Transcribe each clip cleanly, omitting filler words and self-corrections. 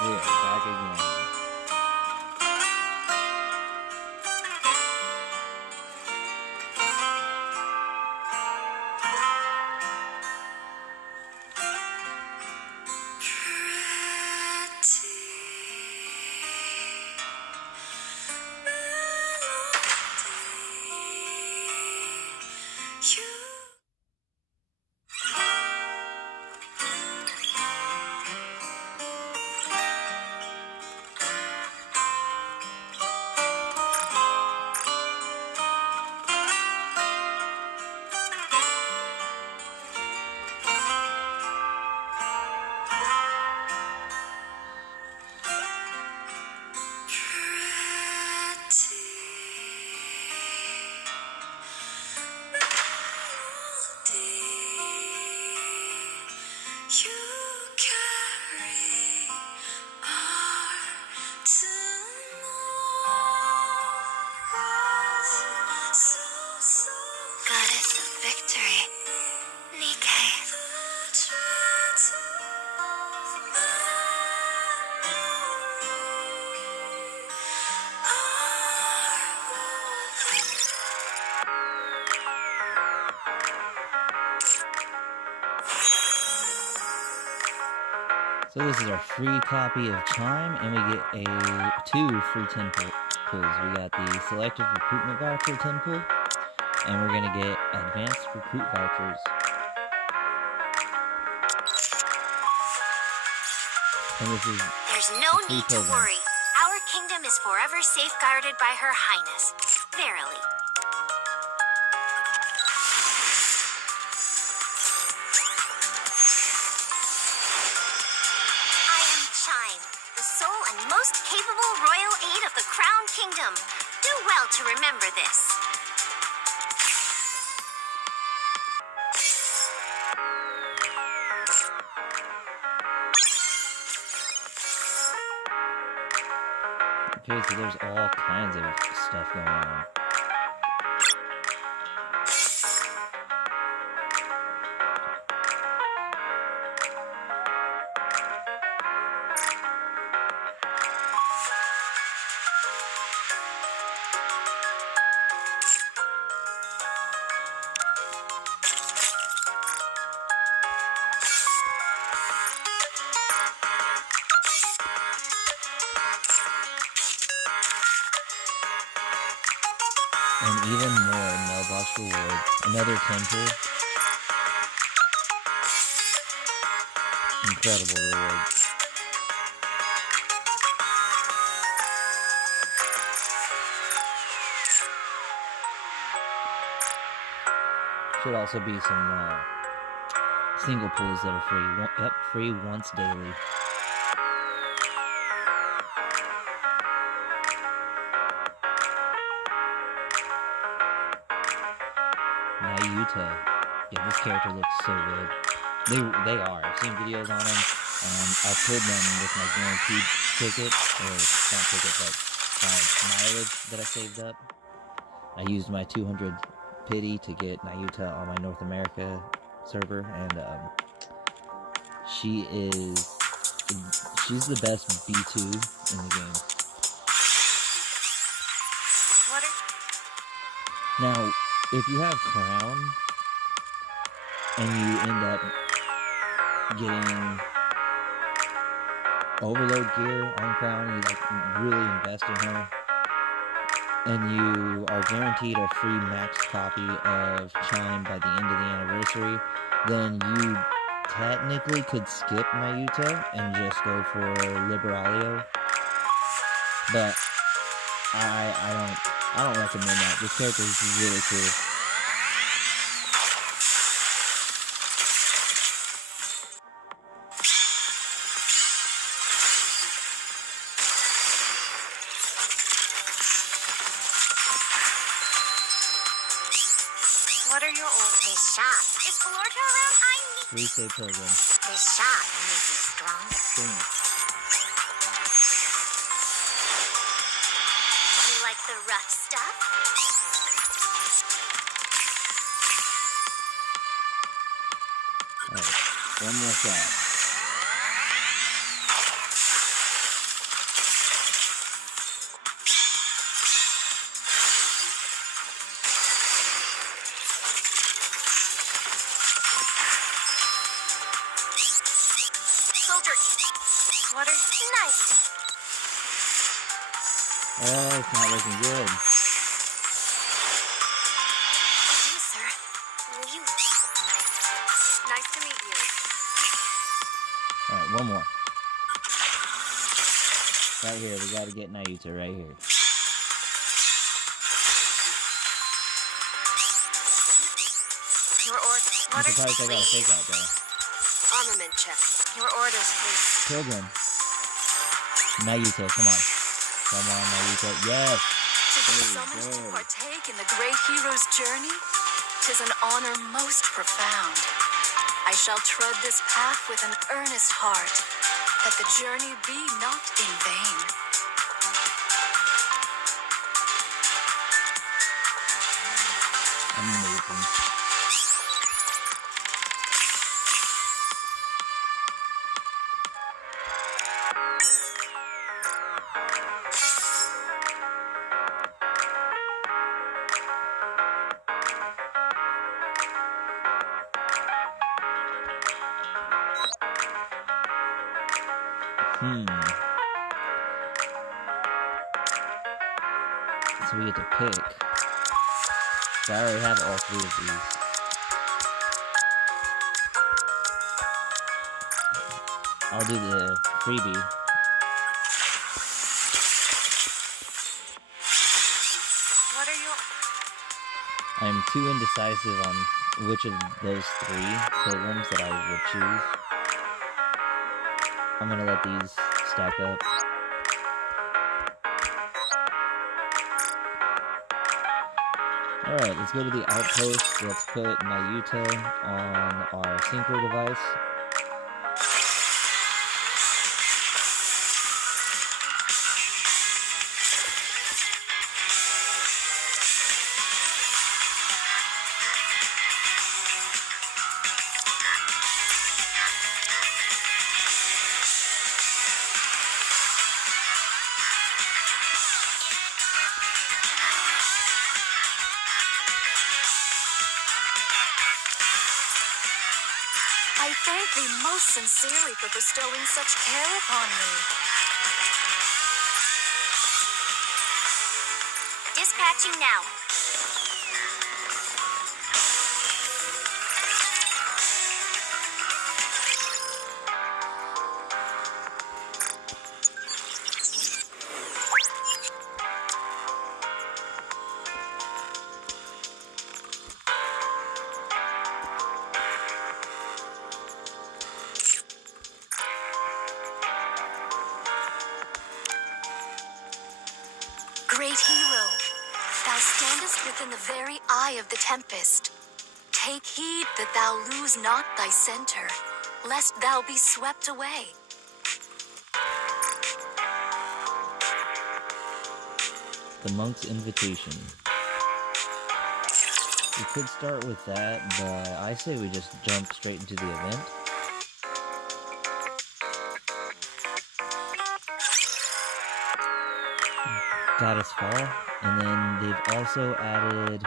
We are back again. Goddess of victory, Nikke. So this is our free copy of Chime, and we get two free 10 pulls. We got the selective recruitment voucher 10 pull, and we're gonna get advanced recruit vouchers. And this is There's no need to worry. Our kingdom is forever safeguarded by Her Highness. Verily. I am Chime, the sole and most capable royal aide of the Crown Kingdom. Do well to remember this. Okay, so there's all kinds of stuff going on. And even more mailbox rewards. Another temple. Incredible rewards. Should also be some single pulls that are free. Yep, free once daily. Nikke. Yeah, this character looks so good. They are. I've seen videos on them. I pulled them with my guaranteed ticket, or not ticket, but my mileage that I saved up. I used my 200 pity to get Nikke on my North America server, and she's the best B2 in the game. Now, if you have Crown and you end up getting Overload gear on Crown, you like really invest in her, and you are guaranteed a free maxed copy of Chime by the end of the anniversary, then you technically could skip Nikke and just go for Liberalio. But I don't recommend that. This character is really cool. What are your orders? This shop. Is Florida around? I need... Resave program. This shop makes you stronger. You like the rough stuff? Alright, one more shot. children. What are nice? Oh, it's not looking good. Adieu, sir. Will you? Nice to meet you. Alright, one more. Right here, we gotta get Nayuta right here. Your order. I'm surprised I got a fake out though. Armament check. Your orders, please. Pilgrim. Nayuta, come on. Come on, Nayuta. Yes! To be summoned to partake in the great hero's journey, 'tis an honor most profound. I shall tread this path with an earnest heart, that the journey be not in vain. Amazing. So we get to pick. So I already have all three of these. I'll do the freebie. What are your... I'm too indecisive on which of those three pilgrims that I would choose. I'm gonna let these stack up. Alright, let's go to the outpost. Let's put Nayuta on our synchro device. I thank thee most sincerely for bestowing such care upon me. Dispatching now. Great hero, thou standest within the very eye of the tempest. Take heed that thou lose not thy center, lest thou be swept away. The Monk's Invitation. We could start with that, but I say we just jump straight into the event. Goddess Fall, and then they've also added,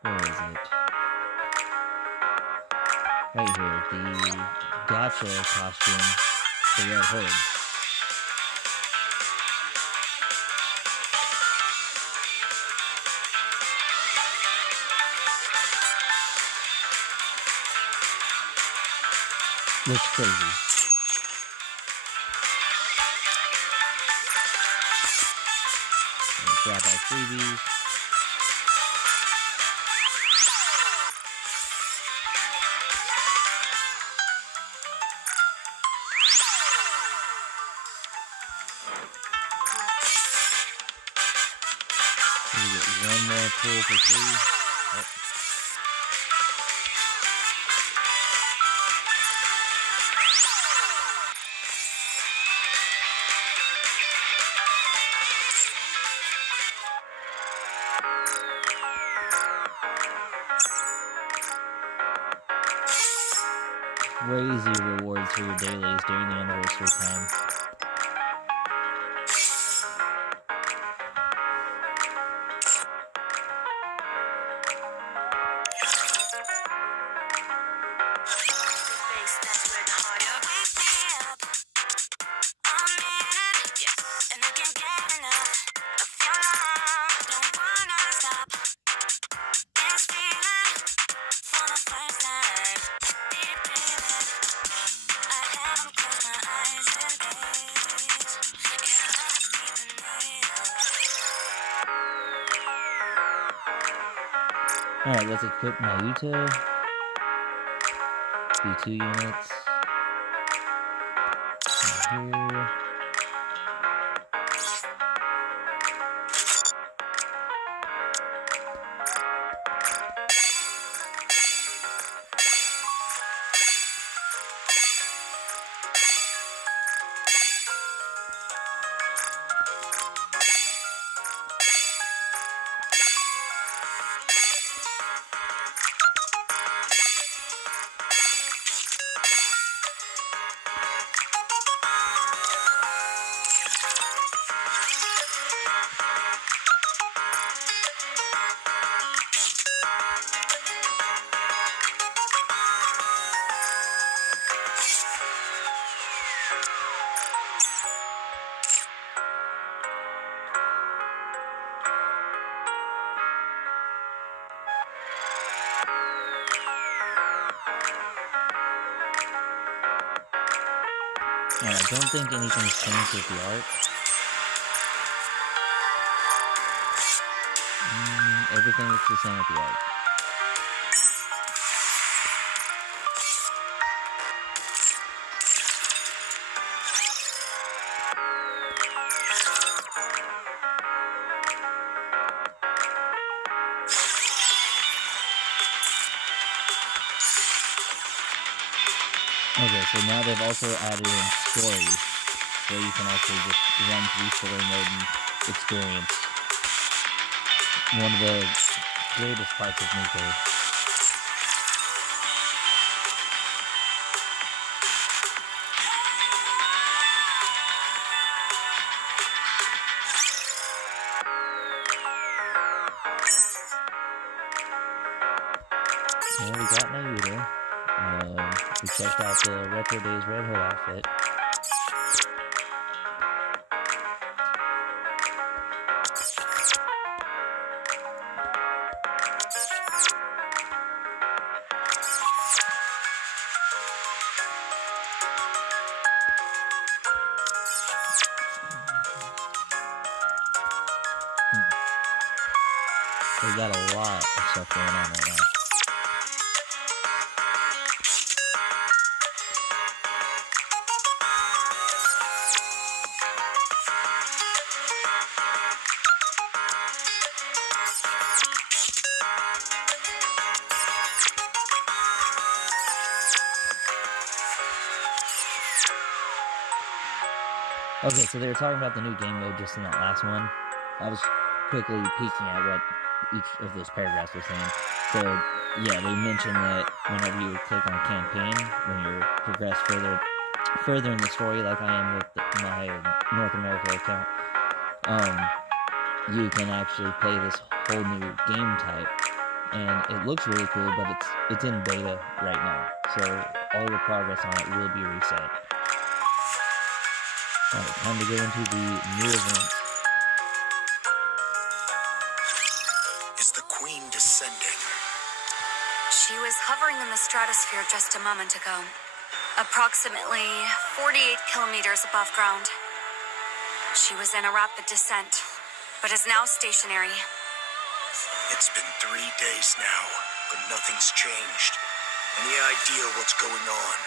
where is it? Right here, the Gacha costume, the Red Hood. Looks crazy. Grab our freebies. We get one more pull for free. Oh. Crazy rewards for your dailies during the anniversary time. That's where the heart is. Wake me up. I'm in it. Yes. And I can't get enough of your love. Don't wanna stop this feeling for the first time. Deep breathing. I haven't closed my eyes in days. Your love is keeping me up. Alright, let's equip Naruto. Do 2 units. Right here. I don't think anything's changed with the art. Everything looks the same with the art. Okay, so now they've also added in stories, where you can actually just run through story mode and experience one of the greatest parts of Nikke. Yeah, we got Naruto. We checked out the Retro Days Red Hood outfit. We got a lot of stuff going on right now. Okay, so they were talking about the new game mode just in that last one. I was quickly peeking at what each of those paragraphs were saying. So, yeah, they mentioned that whenever you click on campaign, when you progress further in the story, like I am with my North America account, you can actually play this whole new game type. And it looks really cool, but it's in beta right now. So all the progress on it will be reset. Alright, time to go into the new events. Is the Queen descending? She was hovering in the stratosphere just a moment ago, approximately 48 kilometers above ground. She was in a rapid descent, but is now stationary. It's been 3 days now, but nothing's changed. Any idea what's going on?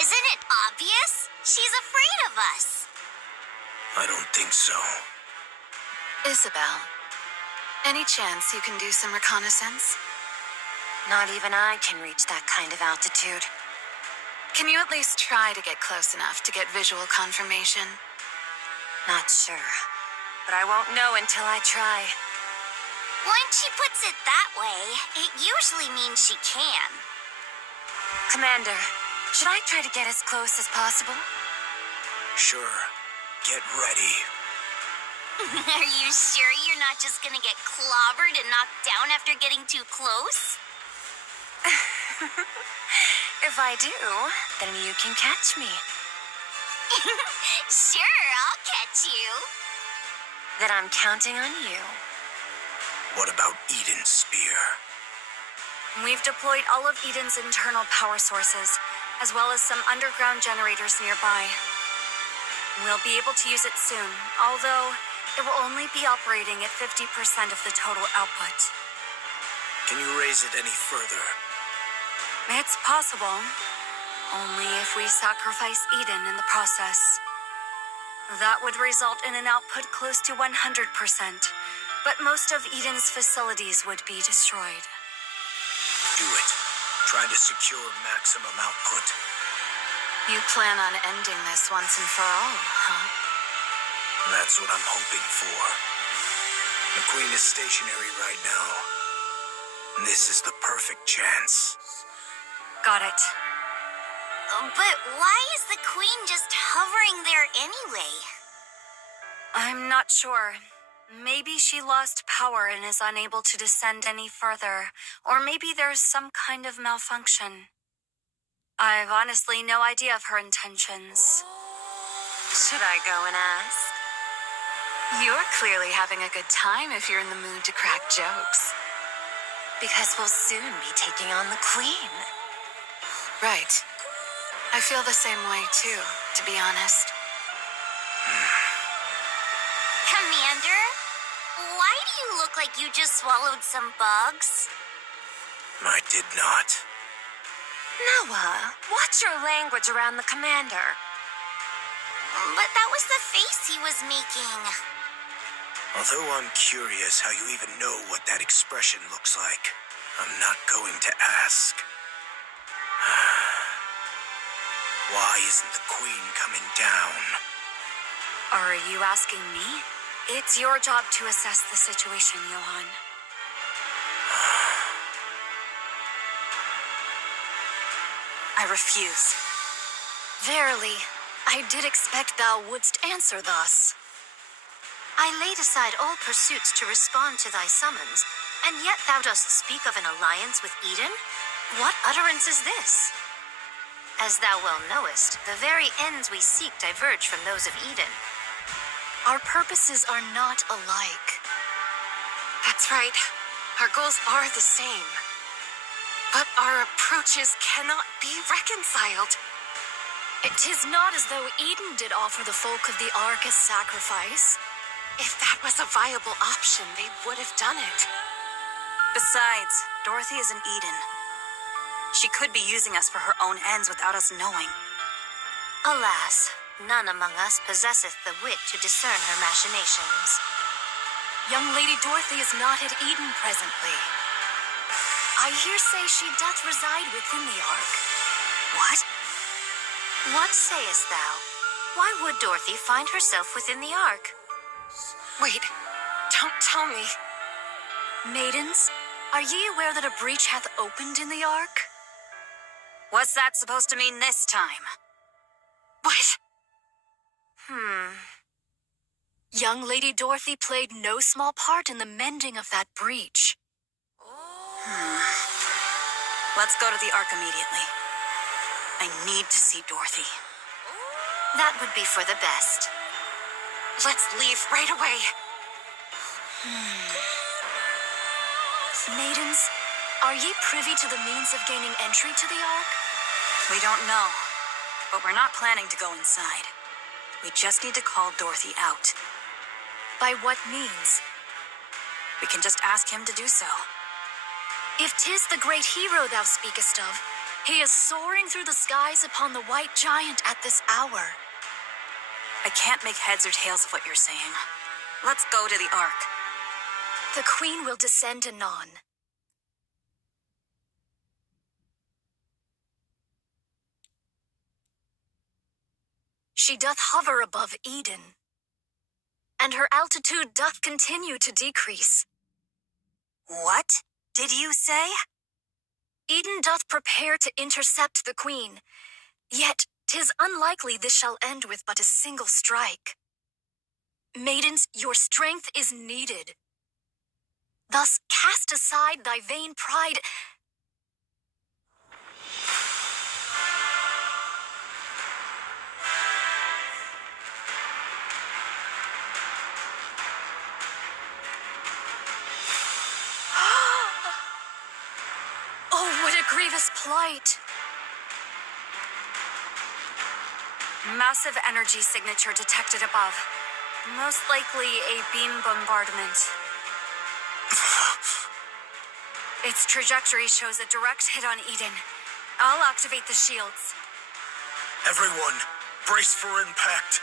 Isn't it obvious? She's afraid of us. I don't think so. Isabel, any chance you can do some reconnaissance? Not even I can reach that kind of altitude. Can you at least try to get close enough to get visual confirmation? Not sure, but I won't know until I try. When she puts it that way, it usually means she can. Commander, should I try to get as close as possible? Sure. Get ready. Are you sure you're not just gonna get clobbered and knocked down after getting too close? If I do, then you can catch me. Sure, I'll catch you. Then I'm counting on you. What about Eden's spear? We've deployed all of Eden's internal power sources, as well as some underground generators nearby. We'll be able to use it soon, although it will only be operating at 50% of the total output. Can you raise it any further? It's possible, only if we sacrifice Eden in the process. That would result in an output close to 100%, but most of Eden's facilities would be destroyed. Do it. Try to secure maximum output. You plan on ending this once and for all, huh? That's what I'm hoping for. The Queen is stationary right now. This is the perfect chance. Got it. But why is the Queen just hovering there anyway? I'm not sure. Maybe she lost power and is unable to descend any further, or maybe there's some kind of malfunction. I've honestly no idea of her intentions. Should I go and ask? You're clearly having a good time if you're in the mood to crack jokes. Because we'll soon be taking on the Queen. Right. I feel the same way too, to be honest. Commander, why do you look like you just swallowed some bugs? I did not. Noah, watch your language around the commander. But that was the face he was making. Although I'm curious how you even know what that expression looks like, I'm not going to ask. Why isn't the Queen coming down? Are you asking me? It's your job to assess the situation, Johan. I refuse. Verily, I did expect thou wouldst answer thus. I laid aside all pursuits to respond to thy summons, and yet thou dost speak of an alliance with Eden? What utterance is this? As thou well knowest, the very ends we seek diverge from those of Eden. Our purposes are not alike. That's right. Our goals are the same. But our approaches cannot be reconciled. It is not as though Eden did offer the folk of the Ark as sacrifice. If that was a viable option, they would have done it. Besides, Dorothy is in Eden. She could be using us for her own ends without us knowing. Alas, none among us possesseth the wit to discern her machinations. Young Lady Dorothy is not at Eden presently. I hear say she doth reside within the Ark. What? What sayest thou? Why would Dorothy find herself within the Ark? Wait, don't tell me. Maidens, are ye aware that a breach hath opened in the Ark? What's that supposed to mean this time? What? Young Lady Dorothy played no small part in the mending of that breach. Let's go to the Ark immediately. I need to see Dorothy. That would be for the best. Let's leave right away. Maidens, are ye privy to the means of gaining entry to the Ark? We don't know, but we're not planning to go inside. We just need to call Dorothy out. By what means? We can just ask him to do so. If 'tis the great hero thou speakest of, he is soaring through the skies upon the white giant at this hour. I can't make heads or tails of what you're saying. Let's go to the Ark. The Queen will descend anon. She doth hover above Eden, and her altitude doth continue to decrease. What did you say? Eden doth prepare to intercept the Queen, yet 'tis unlikely this shall end with but a single strike. Maidens, your strength is needed. Thus cast aside thy vain pride hopeless plight. Massive energy signature detected above. Most likely a beam bombardment. Its trajectory shows a direct hit on Eden. I'll activate the shields. Everyone, brace for impact.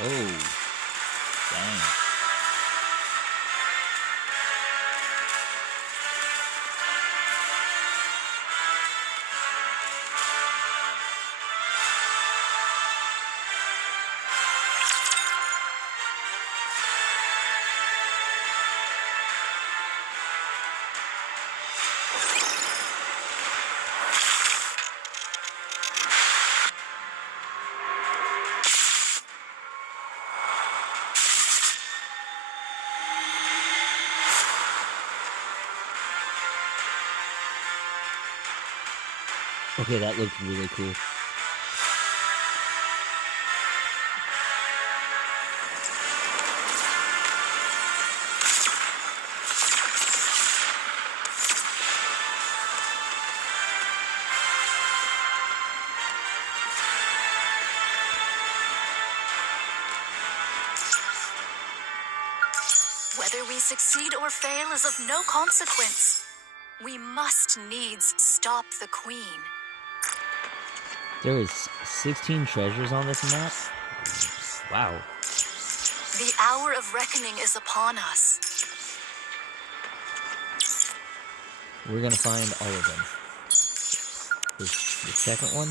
Oh, dang. Okay, that looked really cool. Whether we succeed or fail is of no consequence. We must needs stop the Queen. There is 16 treasures on this map? Wow. The hour of reckoning is upon us. We're gonna find all of them. The second one?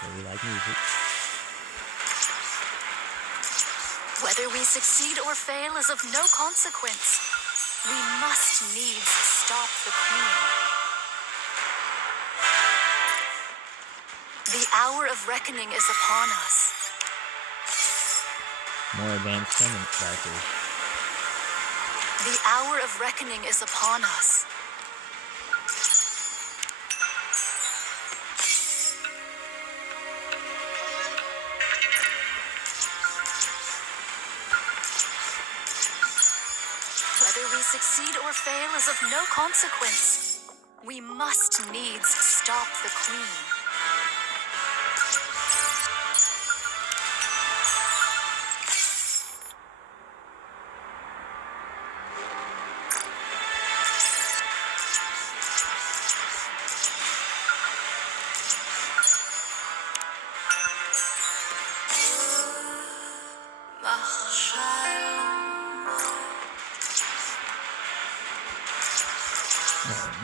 So we like music. Whether we succeed or fail is of no consequence. We must needs stop the Queen. The hour of reckoning is upon us. More advanced summon trackers. The hour of reckoning is upon us. Whether we succeed or fail is of no consequence. We must needs stop the Queen.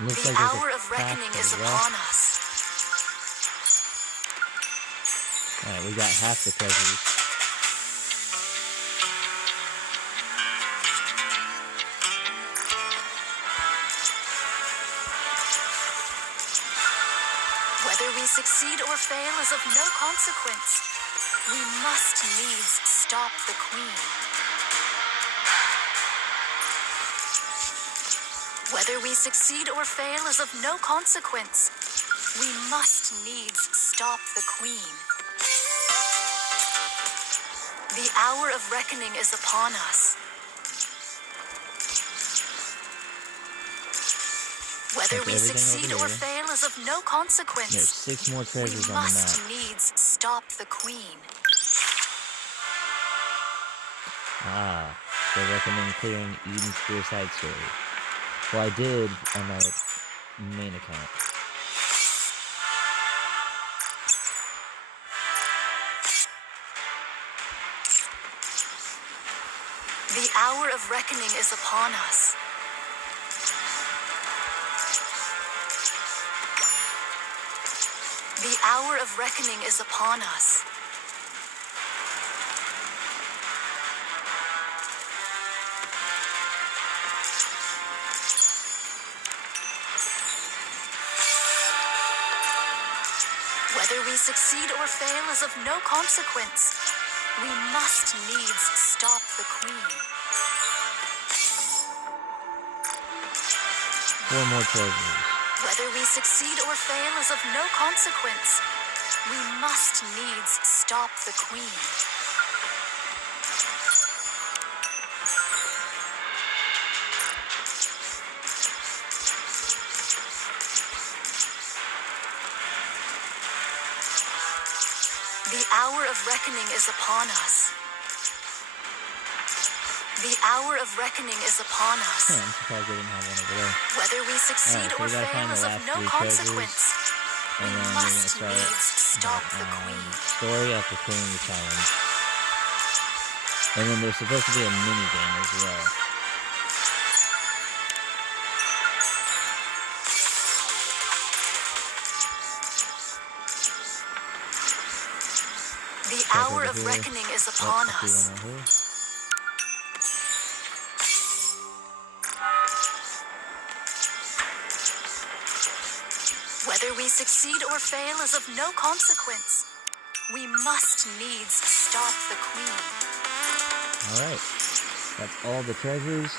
Looks The like there's a hour of path reckoning to is the upon left. us. Alright, we got half the treasures. Whether we succeed or fail is of no consequence. We must needs stop the Queen. Whether we succeed or fail is of no consequence. We must needs stop the Queen. The hour of reckoning is upon us. Whether That's we everything succeed over or here. fail is of no consequence. There's 6 more We treasures on the must map. needs stop the Queen. Ah, they recommend clearing Eden's Spear side story. Well, I did on my main account. The hour of reckoning is upon us. The hour of reckoning is upon us. Whether we succeed or fail is of no consequence. We must needs stop the Queen. 4 more treasures. Whether we succeed or fail is of no consequence. We must needs stop the Queen. reckoning is upon us. The hour of reckoning is upon us. Huh, I'm surprised they didn't have one over there. Whether we succeed so or we gotta fail find the is of last no 3 consequence. treasures, We and then we're must gonna needs start stop the queen. story after clearing the challenge. And then there's supposed to be a mini game as well. The hour of reckoning is upon us. Whether we succeed or fail is of no consequence. We must needs stop the queen. Alright. That's all the treasures.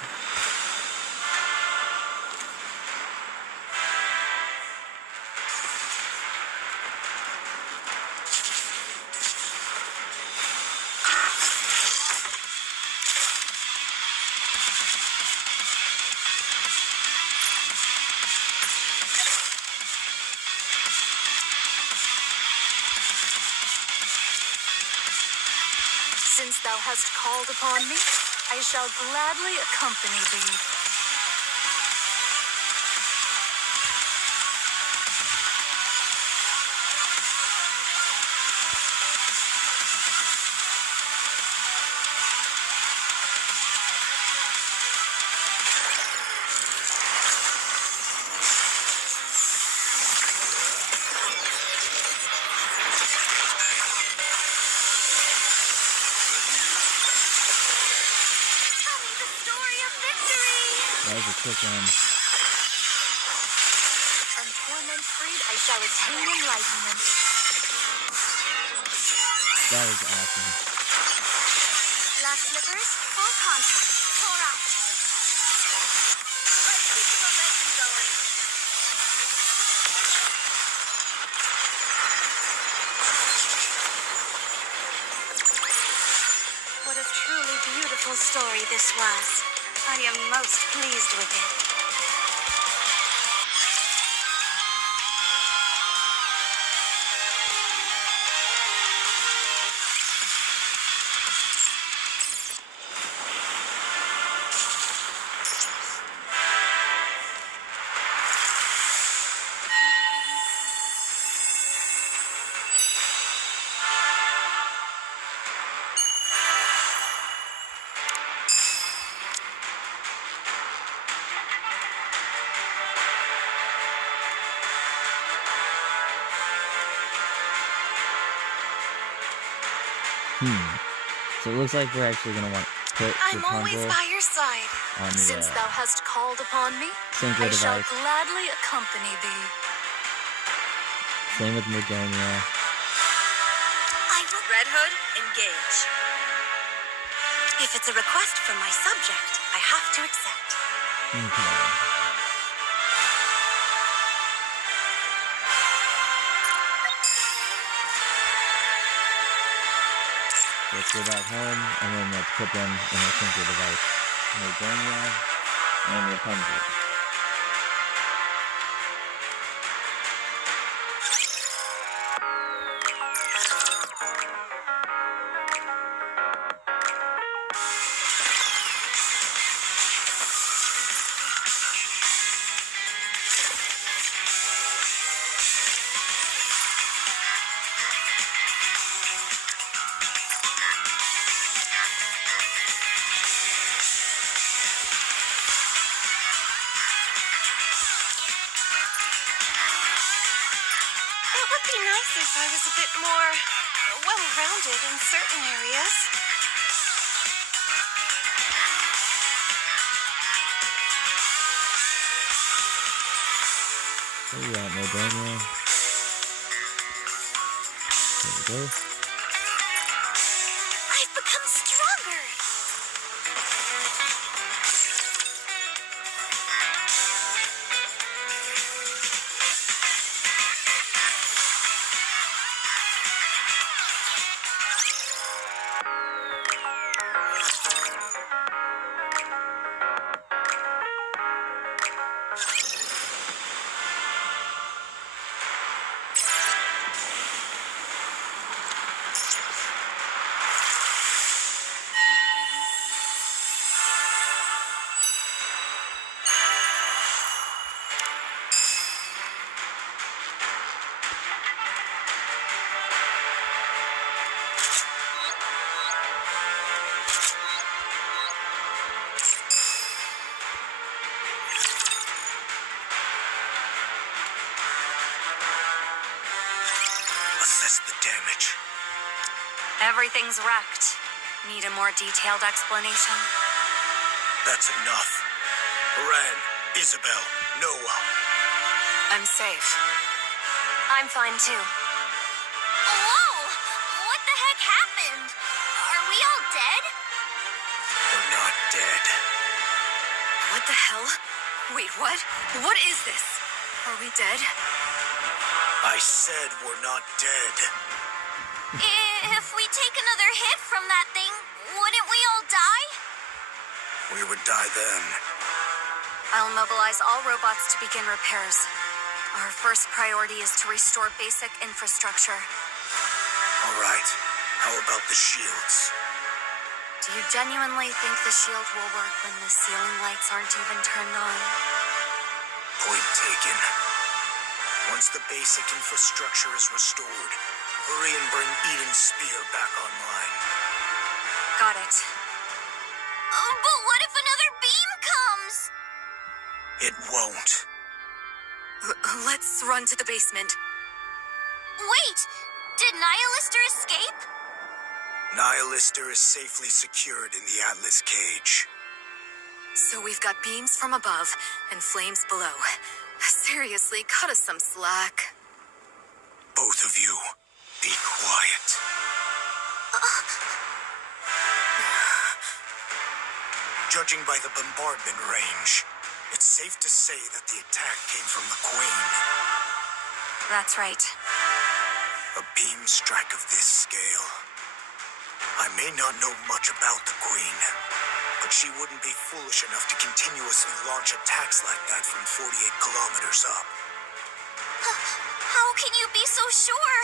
Since thou hast called upon me, I shall gladly accompany thee. That was a quick one. From torment freed, I shall attain enlightenment. That was awesome. Black slippers, full contact. Pour out. Let's keep the momentum going. What a truly beautiful story this was. I am most pleased with it. So it looks like we're actually gonna want to put I'm always Rapunzel by your side. on the Since thou hast called upon me, synchro I shall device. gladly accompany thee. Same with Modernia. I will. Red Hood, engage. If it's a request from my subject, I have to accept. Okay. Let's go back home, and then let's put them in our synchro device. Modernia and Rapunzel. It would be nice if I was a bit more well-rounded in certain areas. There you go, Modernia. There we go. I've become stronger. damage. Everything's wrecked. Need a more detailed explanation? That's enough. Moran, Isabel, Noah. I'm safe. I'm fine too. Whoa! What the heck happened? Are we all dead? We're not dead. What the hell? Wait, what? What is this? Are we dead? I said we're not dead. If we take another hit from that thing, wouldn't we all die? We would die then. I'll mobilize all robots to begin repairs. Our first priority is to restore basic infrastructure. All right. How about the shields? Do you genuinely think the shield will work when the ceiling lights aren't even turned on? Point taken. Once the basic infrastructure is restored, hurry and bring Eden's spear back online. Got it. Oh, but what if another beam comes? It won't. Let's run to the basement. Wait! Did Nihilister escape? Nihilister is safely secured in the Atlas cage. So we've got beams from above and flames below. Seriously, cut us some slack. Both of you, be quiet. Judging by the bombardment range, it's safe to say that the attack came from the Queen. That's right. A beam strike of this scale. I may not know much about the Queen, but she wouldn't be foolish enough to continuously launch attacks like that from 48 kilometers up. How can you be so sure?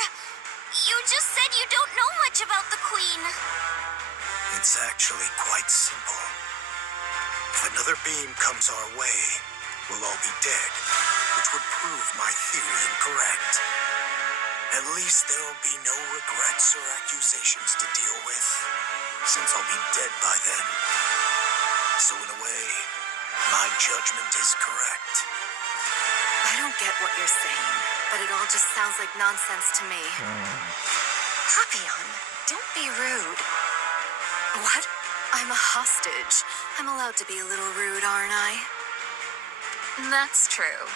You just said you don't know much about the Queen. It's actually quite simple. If another beam comes our way, we'll all be dead, which would prove my theory incorrect. At least there'll be no regrets or accusations to deal with, since I'll be dead by then. So in a way, my judgment is correct. I don't get what you're saying, but it all just sounds like nonsense to me. Papillon, don't be rude. What? I'm a hostage. I'm allowed to be a little rude, aren't I? That's true.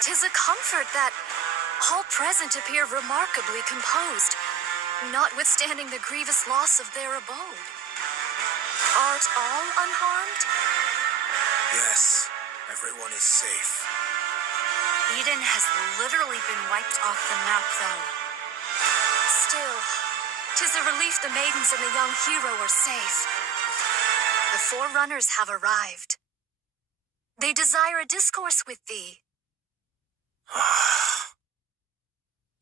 'Tis a comfort that all present appear remarkably composed, notwithstanding the grievous loss of their abode. Art all unharmed? Yes, everyone is safe. Eden has literally been wiped off the map, though. Still, 'tis a relief the maidens and the young hero are safe. The Forerunners have arrived. They desire a discourse with thee.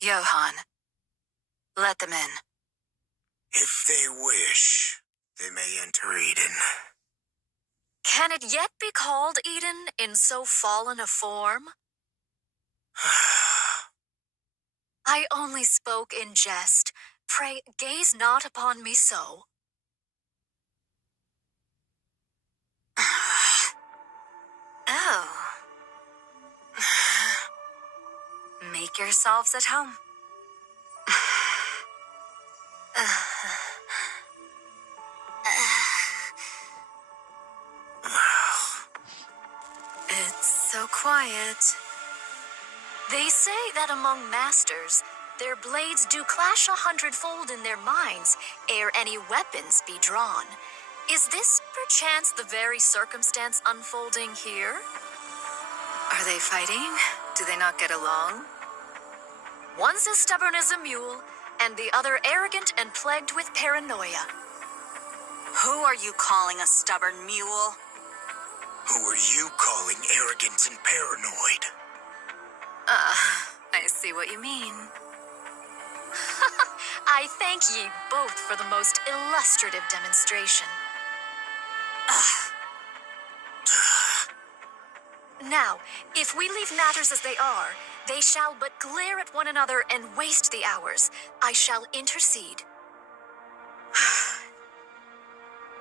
Johann, let them in. If they wish, they may enter Eden. Can it yet be called Eden in so fallen a form? I only spoke in jest. Pray, gaze not upon me so. Oh. Make yourselves at home. It's so quiet. They say that among masters, their blades do clash 100-fold in their minds ere any weapons be drawn. Is this perchance the very circumstance unfolding here? Are they fighting? Do they not get along? One's as stubborn as a mule, and the other arrogant and plagued with paranoia. Who are you calling a stubborn mule? Who are you calling arrogant and paranoid? I see what you mean. I thank ye both for the most illustrative demonstration. Now, if we leave matters as they are, they shall but glare at one another and waste the hours. I shall intercede.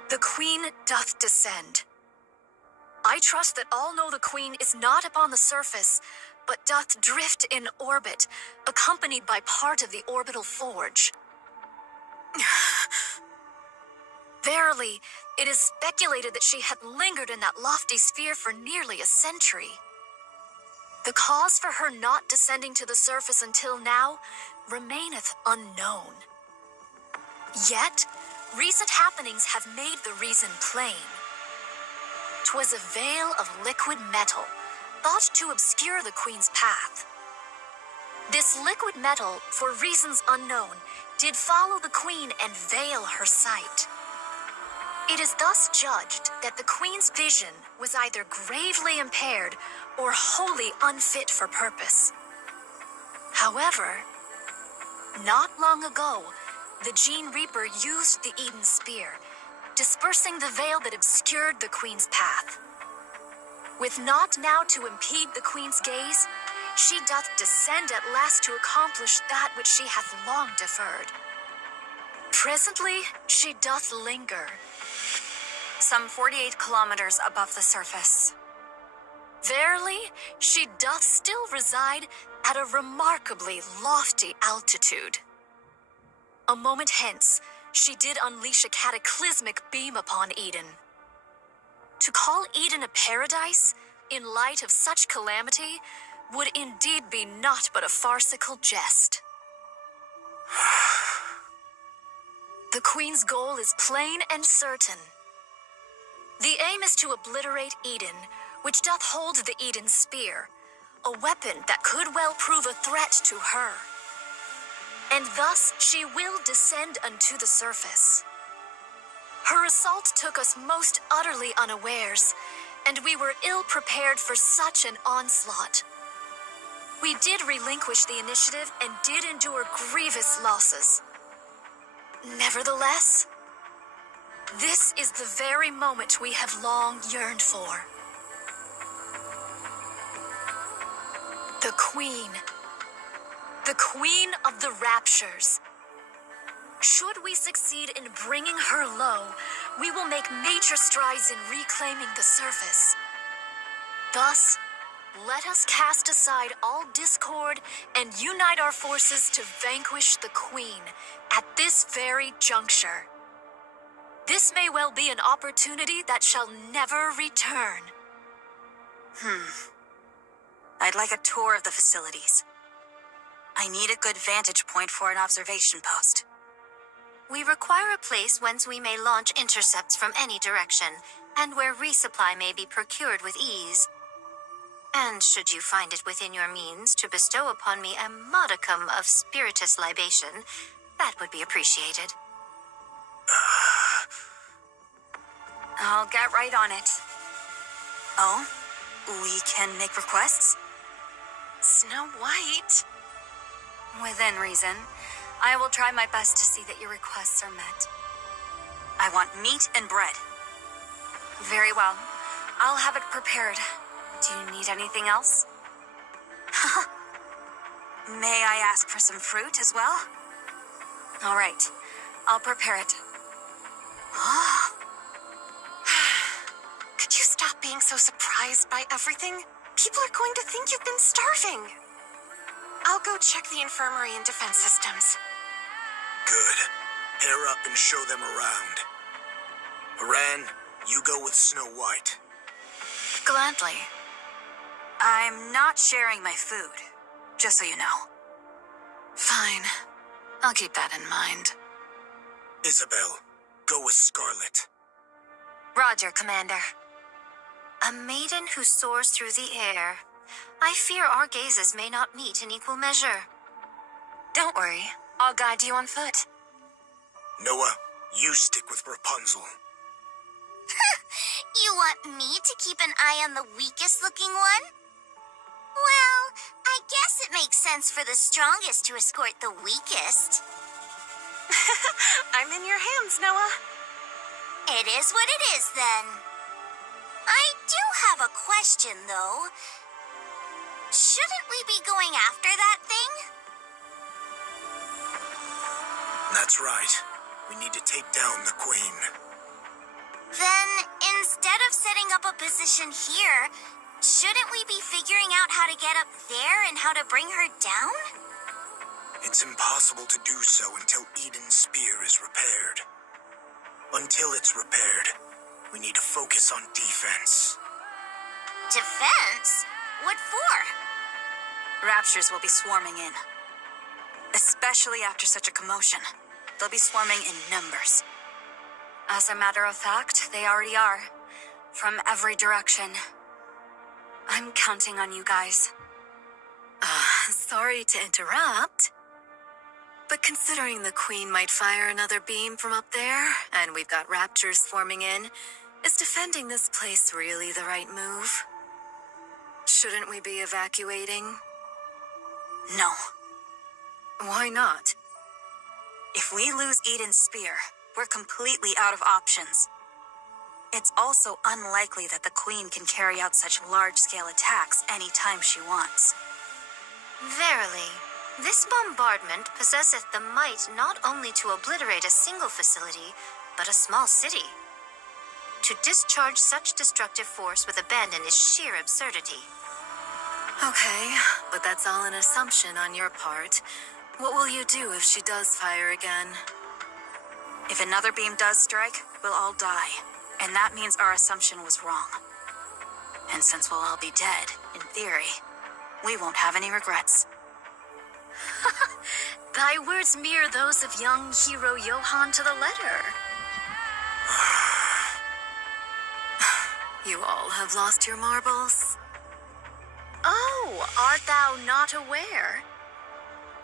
The Queen doth descend. I I trust that all know the Queen is not upon the surface, but doth drift in orbit, accompanied by part of the orbital forge. Verily, it is speculated that she had lingered in that lofty sphere for nearly a century. The cause for her not descending to the surface until now remaineth unknown. Yet, recent happenings have made the reason plain. 'Twas a veil of liquid metal, thought to obscure the Queen's path. This liquid metal, for reasons unknown, did follow the Queen and veil her sight. It is thus judged that the Queen's vision was either gravely impaired or wholly unfit for purpose. However, not long ago, the Gene Reaper used the Eden Spear, dispersing the veil that obscured the Queen's path. With naught now to impede the Queen's gaze, she doth descend at last to accomplish that which she hath long deferred. Presently, she doth linger, some 48 kilometers above the surface. Verily, she doth still reside at a remarkably lofty altitude. A moment hence, she did unleash a cataclysmic beam upon Eden. To call Eden a paradise, in light of such calamity, would indeed be naught but a farcical jest. The Queen's goal is plain and certain. The aim is to obliterate Eden, which doth hold the Eden Spear, a weapon that could well prove a threat to her. And thus she will descend unto the surface. Her assault took us most utterly unawares, and we were ill prepared for such an onslaught. We did relinquish the initiative and did endure grievous losses. Nevertheless, this is the very moment we have long yearned for. The Queen. The Queen of the Raptures. Should we succeed in bringing her low, we will make major strides in reclaiming the surface. Thus, let us cast aside all discord and unite our forces to vanquish the Queen at this very juncture. This may well be an opportunity that shall never return. I'd like a tour of the facilities. I need a good vantage point for an observation post. We require a place whence we may launch intercepts from any direction, and where resupply may be procured with ease. And should you find it within your means to bestow upon me a modicum of spiritus libation, that would be appreciated. I'll get right on it. Oh? We can make requests? Snow White? Within reason. I will try my best to see that your requests are met. I want meat and bread. Very well. I'll have it prepared. Do you need anything else? May I ask for some fruit as well? All right. I'll prepare it. Could you stop being so surprised by everything? People are going to think you've been starving. I'll go check the infirmary and defense systems. Good. Pair up and show them around. Haran, you go with Snow White. Gladly. I'm not sharing my food, just so you know. Fine. I'll keep that in mind. Isabel, go with Scarlet. Roger, Commander. A maiden who soars through the air. I fear our gazes may not meet in equal measure. Don't worry. I'll guide you on foot. Noah, you stick with Rapunzel. You want me to keep an eye on the weakest looking one? Well, I guess it makes sense for the strongest to escort the weakest. I'm in your hands, Noah. It is what it is, then. I do have a question, though. Shouldn't we be going after that thing? That's right. We need to take down the Queen. Then, in Instead of setting up a position here, shouldn't we be figuring out how to get up there and how to bring her down? It's impossible to do so until Eden's spear is repaired. Until it's repaired, we need to focus on defense. Defense? What for? Raptures will be swarming in. Especially after such a commotion. They'll be swarming in numbers. As a matter of fact, they already are. From every direction. I'm counting on you guys. Sorry to interrupt. But considering the Queen might fire another beam from up there, and we've got raptors swarming in, is defending this place really the right move? Shouldn't we be evacuating? No. Why not? If we lose Eden's spear, we're completely out of options. It's also unlikely that the Queen can carry out such large-scale attacks anytime she wants. Verily, this bombardment possesseth the might not only to obliterate a single facility, but a small city. To discharge such destructive force with abandon is sheer absurdity. Okay, but that's all an assumption on your part. What will you do if she does fire again? If another beam does strike, we'll all die. And that means our assumption was wrong. And since we'll all be dead, in theory, we won't have any regrets. Thy words mirror those of young hero Johann to the letter. You all have lost your marbles. Oh, art thou not aware?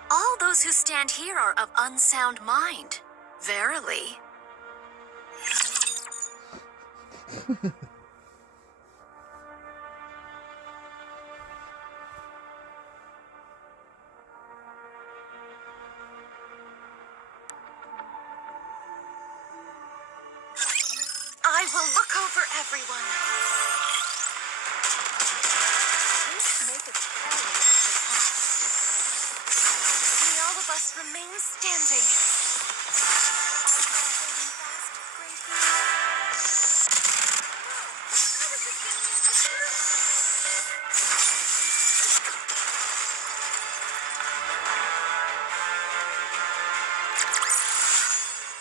All those who stand here are of unsound mind. Verily. I will look over everyone. Please make a tally of the past. May all of us remain standing.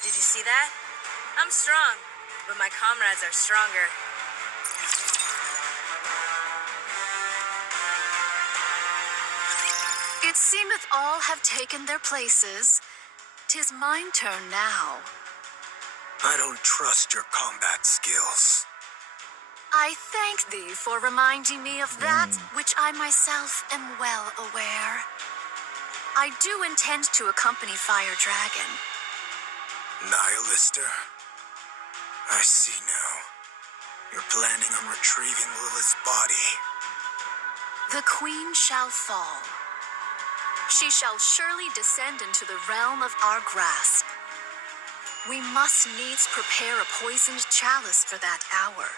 Did you see that? I'm strong, but my comrades are stronger. It seemeth all have taken their places. 'Tis mine turn now. I don't trust your combat skills. I thank thee for reminding me of that which I myself am well aware. I do intend to accompany Fire Dragon. Nihilister? I see now. You're planning on retrieving Lilith's body. The Queen shall fall. She shall surely descend into the realm of our grasp. We must needs prepare a poisoned chalice for that hour.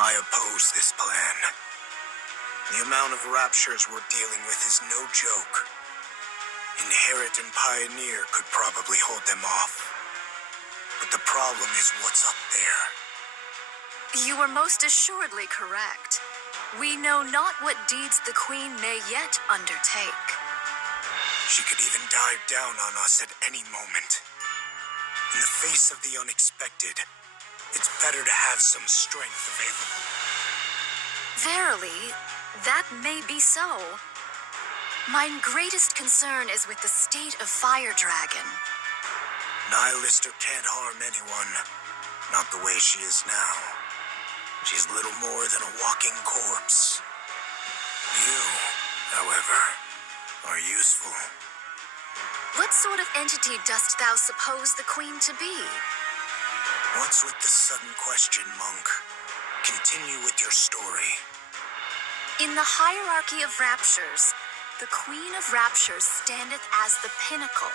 I oppose this plan. The amount of raptures we're dealing with is no joke. Inherit and Pioneer could probably hold them off. But the problem is what's up there. You are most assuredly correct. We know not what deeds the Queen may yet undertake. She could even dive down on us at any moment. In the face of the unexpected, it's better to have some strength available. Verily, that may be so. My greatest concern is with the state of Fire Dragon. Nihilister can't harm anyone. Not the way she is now. She's little more than a walking corpse. You, however, are useful. What sort of entity dost thou suppose the Queen to be? What's with the sudden question, Monk? Continue with your story. In the hierarchy of raptures, the Queen of Raptures standeth as the pinnacle.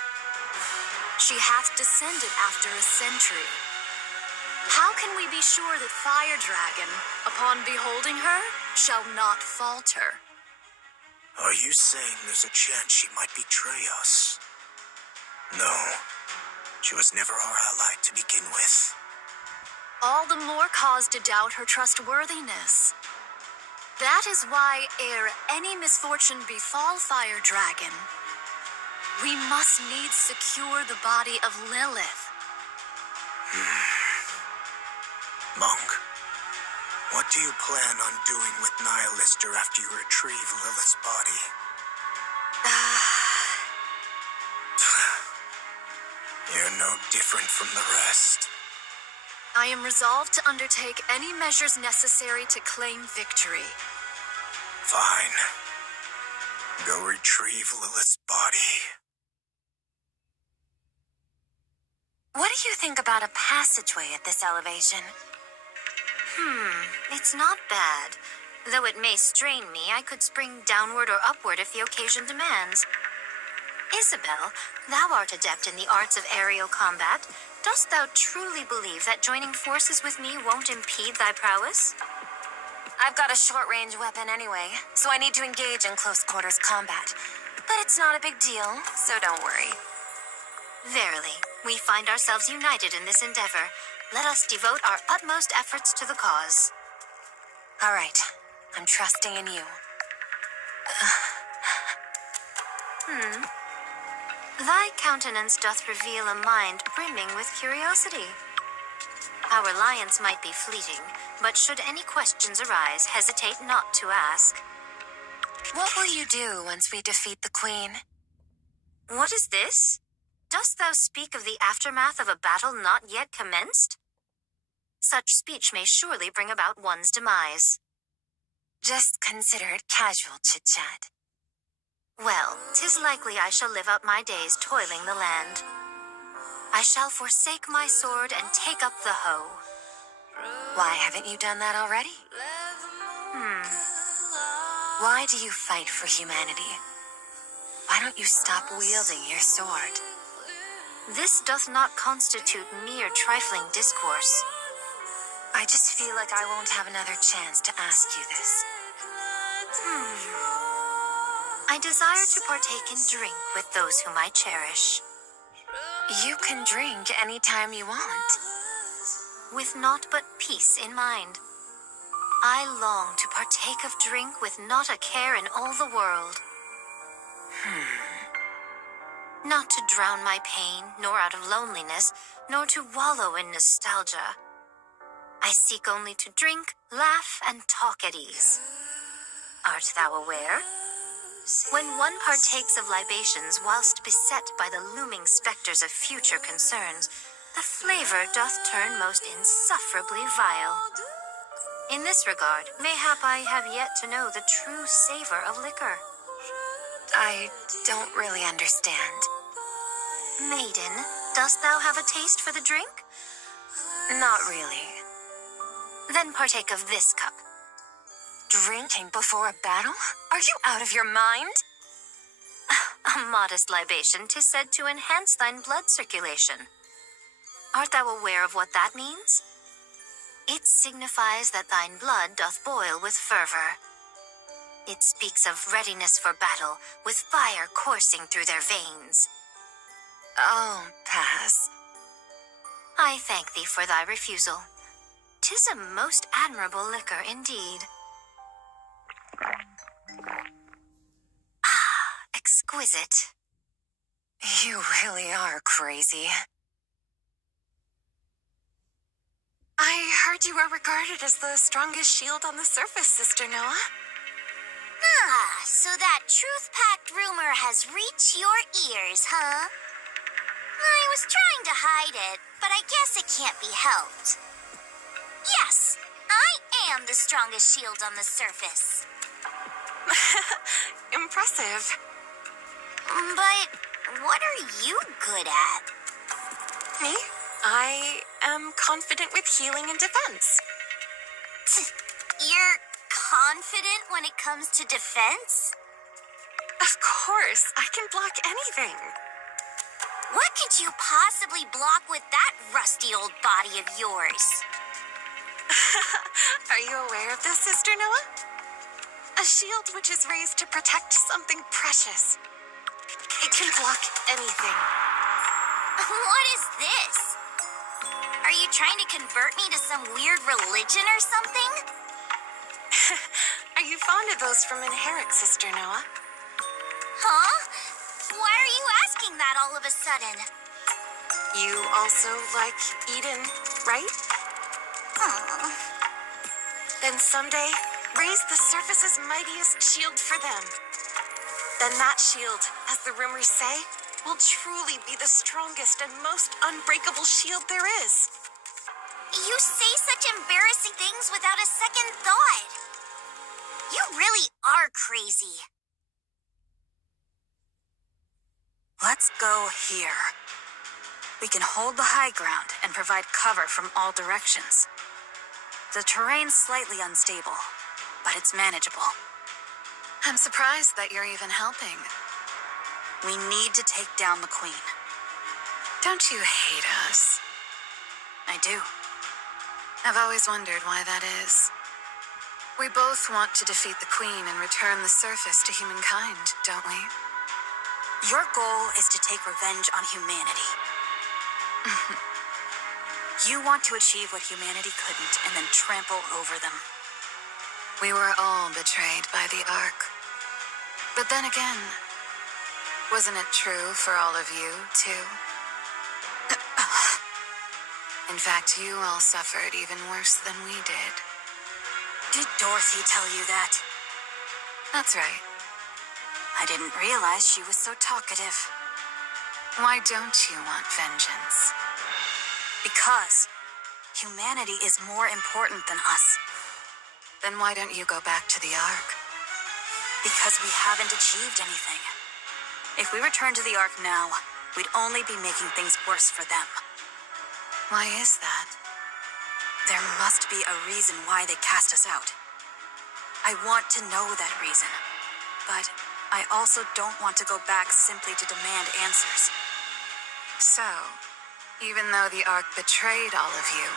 She hath descended after a century. How can we be sure that Fire Dragon, upon beholding her, shall not falter? Are you saying there's a chance she might betray us? No. She was never our ally to begin with. All the more cause to doubt her trustworthiness. That is why, ere any misfortune befall Fire Dragon, we must needs secure the body of Lilith. Monk, what do you plan on doing with Nihilister after you retrieve Lilith's body? You're no different from the rest. I am resolved to undertake any measures necessary to claim victory. Fine. Go retrieve Lilith's body. What do you think about a passageway at this elevation? It's not bad. Though it may strain me, I could spring downward or upward if the occasion demands. Isabel, thou art adept in the arts of aerial combat. Dost thou truly believe that joining forces with me won't impede thy prowess? I've got a short-range weapon anyway, so I need to engage in close-quarters combat. But it's not a big deal, so don't worry. Verily, we find ourselves united in this endeavor. Let us devote our utmost efforts to the cause. All right, I'm trusting in you. Thy countenance doth reveal a mind brimming with curiosity. Our alliance might be fleeting, but should any questions arise, hesitate not to ask. What will you do once we defeat the Queen? What is this? Dost thou speak of the aftermath of a battle not yet commenced? Such speech may surely bring about one's demise. Just consider it casual chit-chat. Well, 'tis likely I shall live out my days toiling the land. I shall forsake my sword and take up the hoe. Why haven't you done that already? Why do you fight for humanity? Why don't you stop wielding your sword? This doth not constitute mere trifling discourse. I just feel like I won't have another chance to ask you this. I desire to partake in drink with those whom I cherish. You can drink anytime you want. With naught but peace in mind. I long to partake of drink with not a care in all the world. Not to drown my pain, nor out of loneliness, nor to wallow in nostalgia. I seek only to drink, laugh, and talk at ease. Art thou aware? When one partakes of libations whilst beset by the looming specters of future concerns, the flavor doth turn most insufferably vile. In this regard, mayhap I have yet to know the true savor of liquor. I don't really understand. Maiden, dost thou have a taste for the drink? Not really. Then partake of this cup. Drinking before a battle? Are you out of your mind? A modest libation, 'tis said to enhance thine blood circulation. Art thou aware of what that means? It signifies that thine blood doth boil with fervor. It speaks of readiness for battle, with fire coursing through their veins. I'll pass. I thank thee for thy refusal. 'Tis a most admirable liquor indeed. Exquisite. You really are crazy. I heard you were regarded as the strongest shield on the surface, Sister Noah. Ah, so that truth-packed rumor has reached your ears, huh? I was trying to hide it, but I guess it can't be helped. Yes, I am the strongest shield on the surface. Impressive. But what are you good at? Me? I am confident with healing and defense. You're confident when it comes to defense? Of course, I can block anything. What could you possibly block with that rusty old body of yours? Are you aware of this, Sister Noah? A shield which is raised to protect something precious. It can block anything. What is this? Are you trying to convert me to some weird religion or something? Are you fond of those from Inherit, Sister Noah? Huh? Why are you asking that all of a sudden? You also like Eden, right? Aw. Then someday, raise the surface's mightiest shield for them. Then that shield, as the rumors say, will truly be the strongest and most unbreakable shield there is. You say such embarrassing things without a second thought. You really are crazy. Let's go here. We can hold the high ground and provide cover from all directions. The terrain's slightly unstable, but it's manageable. I'm surprised that you're even helping. We need to take down the Queen. Don't you hate us? I do. I've always wondered why that is. We both want to defeat the Queen and return the surface to humankind, don't we? Your goal is to take revenge on humanity. You want to achieve what humanity couldn't and then trample over them. We were all betrayed by the Ark. But then again, wasn't it true for all of you, too? In fact, you all suffered even worse than we did. Did Dorothy tell you that? That's right. I didn't realize she was so talkative. Why don't you want vengeance? Because humanity is more important than us. Then why don't you go back to the Ark? Because we haven't achieved anything. If we return to the Ark now, we'd only be making things worse for them. Why is that? There must be a reason why they cast us out. I want to know that reason. But I also don't want to go back simply to demand answers. So, even though the Ark betrayed all of you,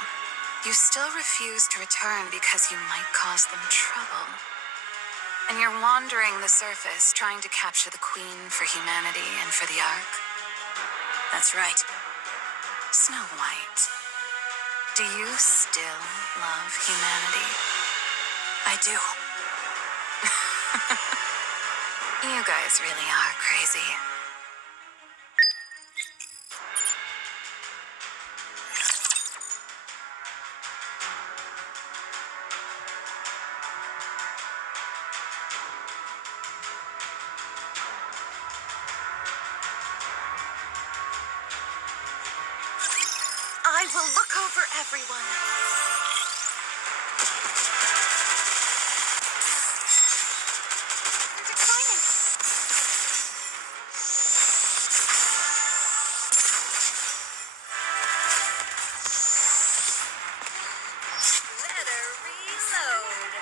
you still refuse to return because you might cause them trouble. And you're wandering the surface trying to capture the Queen for humanity and for the Ark. That's right. Snow White, do you still love humanity? I do. You guys really are crazy. I will look over everyone. They're declining. Better reload.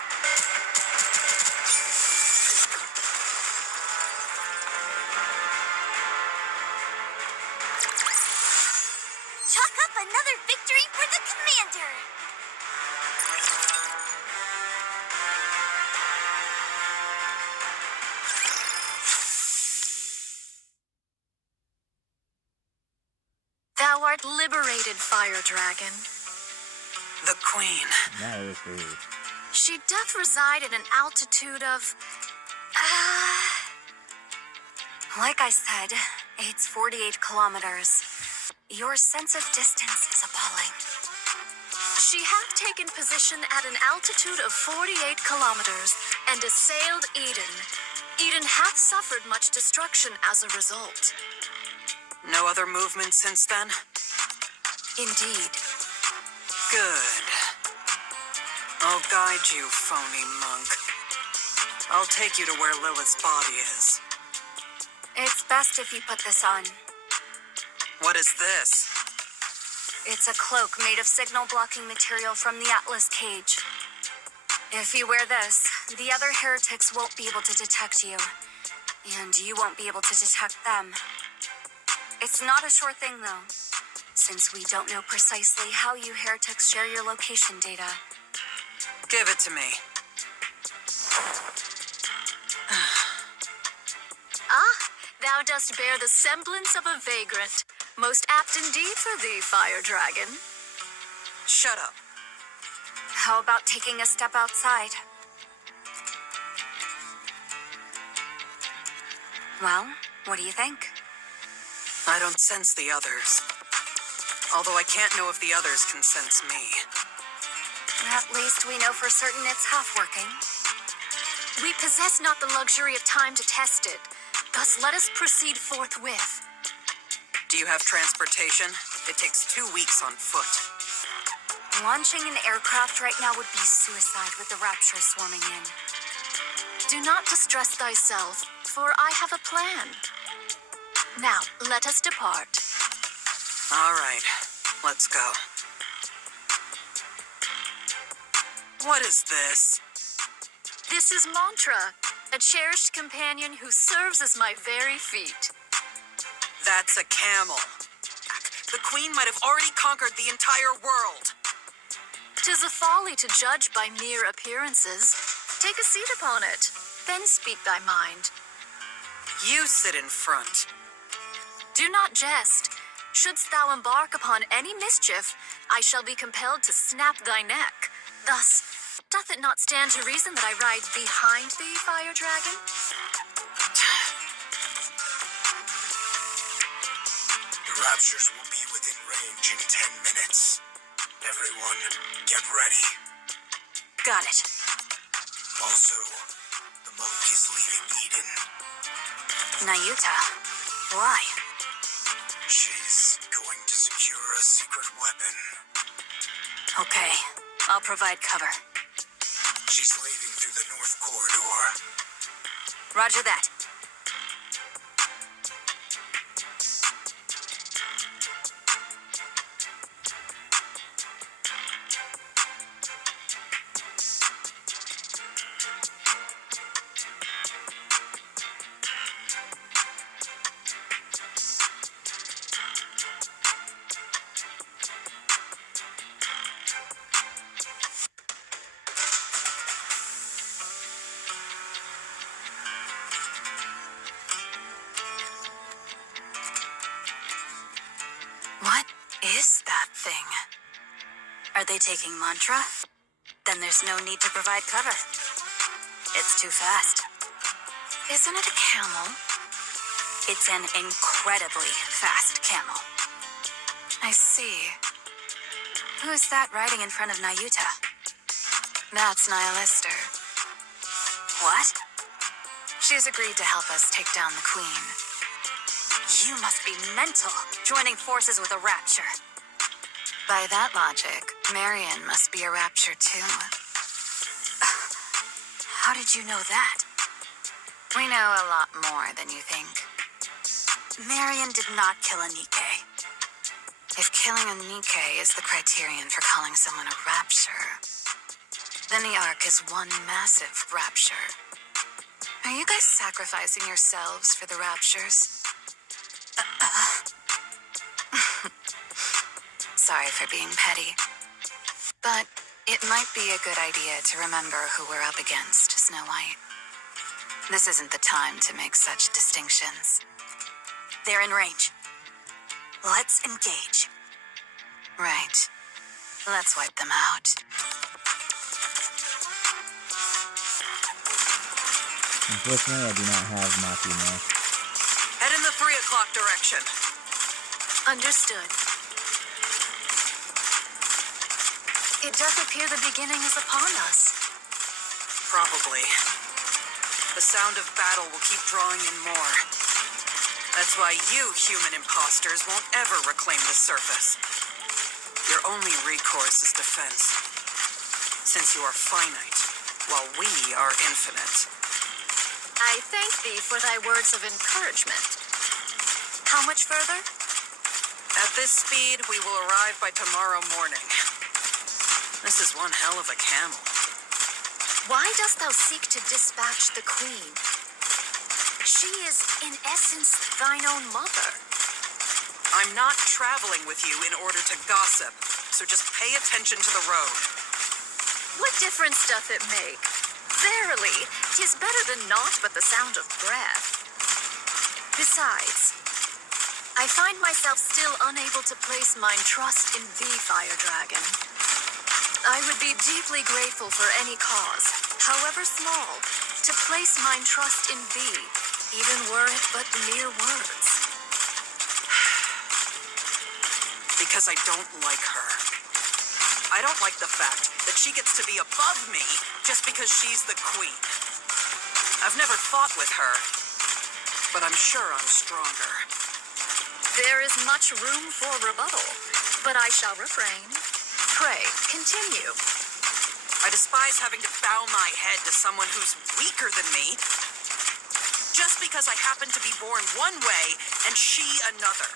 Chalk up another victory for the commander. Thou art liberated, Fire Dragon. The Queen. That is weird. She doth reside at an altitude of... Like I said, it's 48 kilometers. Your sense of distance is appalling. She hath taken position at an altitude of 48 kilometers and assailed Eden. Eden hath suffered much destruction as a result. No other movement since then? Indeed. Good. I'll guide you, phony monk. I'll take you to where Lilith's body is. It's best if you put this on. What is this? It's a cloak made of signal-blocking material from the Atlas cage. If you wear this, the other heretics won't be able to detect you. And you won't be able to detect them. It's not a sure thing, though, since we don't know precisely how you heretics share your location data. Give it to me. Ah, thou dost bear the semblance of a vagrant. Most apt indeed for thee, Fire Dragon. Shut up. How about taking a step outside? Well, what do you think? I don't sense the others. Although I can't know if the others can sense me. At least we know for certain it's half working. We possess not the luxury of time to test it. Thus, let us proceed forthwith. Do you have transportation? It takes 2 weeks on foot. Launching an aircraft right now would be suicide with the Rapture swarming in. Do not distress thyself, for I have a plan. Now, let us depart. All right, let's go. What is this? This is Mantra, a cherished companion who serves as my very feet. That's a camel. The queen might have already conquered the entire world. 'Tis a folly to judge by mere appearances. Take a seat upon it, then speak thy mind. You sit in front. Do not jest. Shouldst thou embark upon any mischief, I shall be compelled to snap thy neck. Thus, doth it not stand to reason that I ride behind thee, Fire Dragon? The Raptures will be within range in 10 minutes. Everyone, get ready. Got it. Also, the monk is leaving Eden. Nayuta, why? She's going to secure a secret weapon. Okay, I'll provide cover. She's leaving through the north corridor. Roger that. What is that thing? Are they taking Mantra? Then there's no need to provide cover. It's too fast. Isn't it a camel? It's an incredibly fast camel. I see. Who's that riding in front of Nayuta? That's Nihilister. What? She's agreed to help us take down the Queen. You must be mental, joining forces with a Rapture. By that logic, Marion must be a Rapture too. How did you know that? We know a lot more than you think. Marion did not kill a Nikke. If killing a Nikke is the criterion for calling someone a Rapture, then the Ark is one massive Rapture. Are you guys sacrificing yourselves for the Raptures? Sorry for being petty. But it might be a good idea to remember who we're up against, Snow White. This isn't the time to make such distinctions. They're in range. Let's engage. Right. Let's wipe them out. Unfortunately, I do not have Makima. Head in the 3 o'clock direction. Understood. It doth appear the beginning is upon us. Probably. The sound of battle will keep drawing in more. That's why you human imposters won't ever reclaim the surface. Your only recourse is defense. Since you are finite, while we are infinite. I thank thee for thy words of encouragement. How much further? At this speed, we will arrive by tomorrow morning. This is one hell of a camel. Why dost thou seek to dispatch the Queen? She is, in essence, thine own mother. I'm not traveling with you in order to gossip, so just pay attention to the road. What difference doth it make? Verily, 'tis better than naught but the sound of breath. Besides, I find myself still unable to place mine trust in thee, Fire Dragon. I would be deeply grateful for any cause, however small, to place mine trust in thee, even were it but mere words. Because I don't like her. I don't like the fact that she gets to be above me just because she's the queen. I've never fought with her, but I'm sure I'm stronger. There is much room for rebuttal, but I shall refrain. Pray, continue. I despise having to bow my head to someone who's weaker than me, just because I happen to be born one way and she another.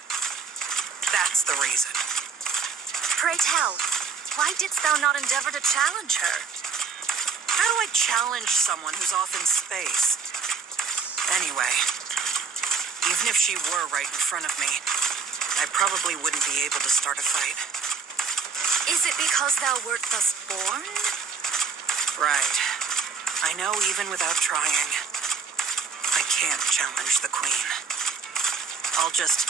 That's the reason. Pray tell, why didst thou not endeavor to challenge her? How do I challenge someone who's off in space? Anyway, even if she were right in front of me, I probably wouldn't be able to start a fight. Is it because thou wert thus born? Right. I know even without trying, I can't challenge the queen. I'll just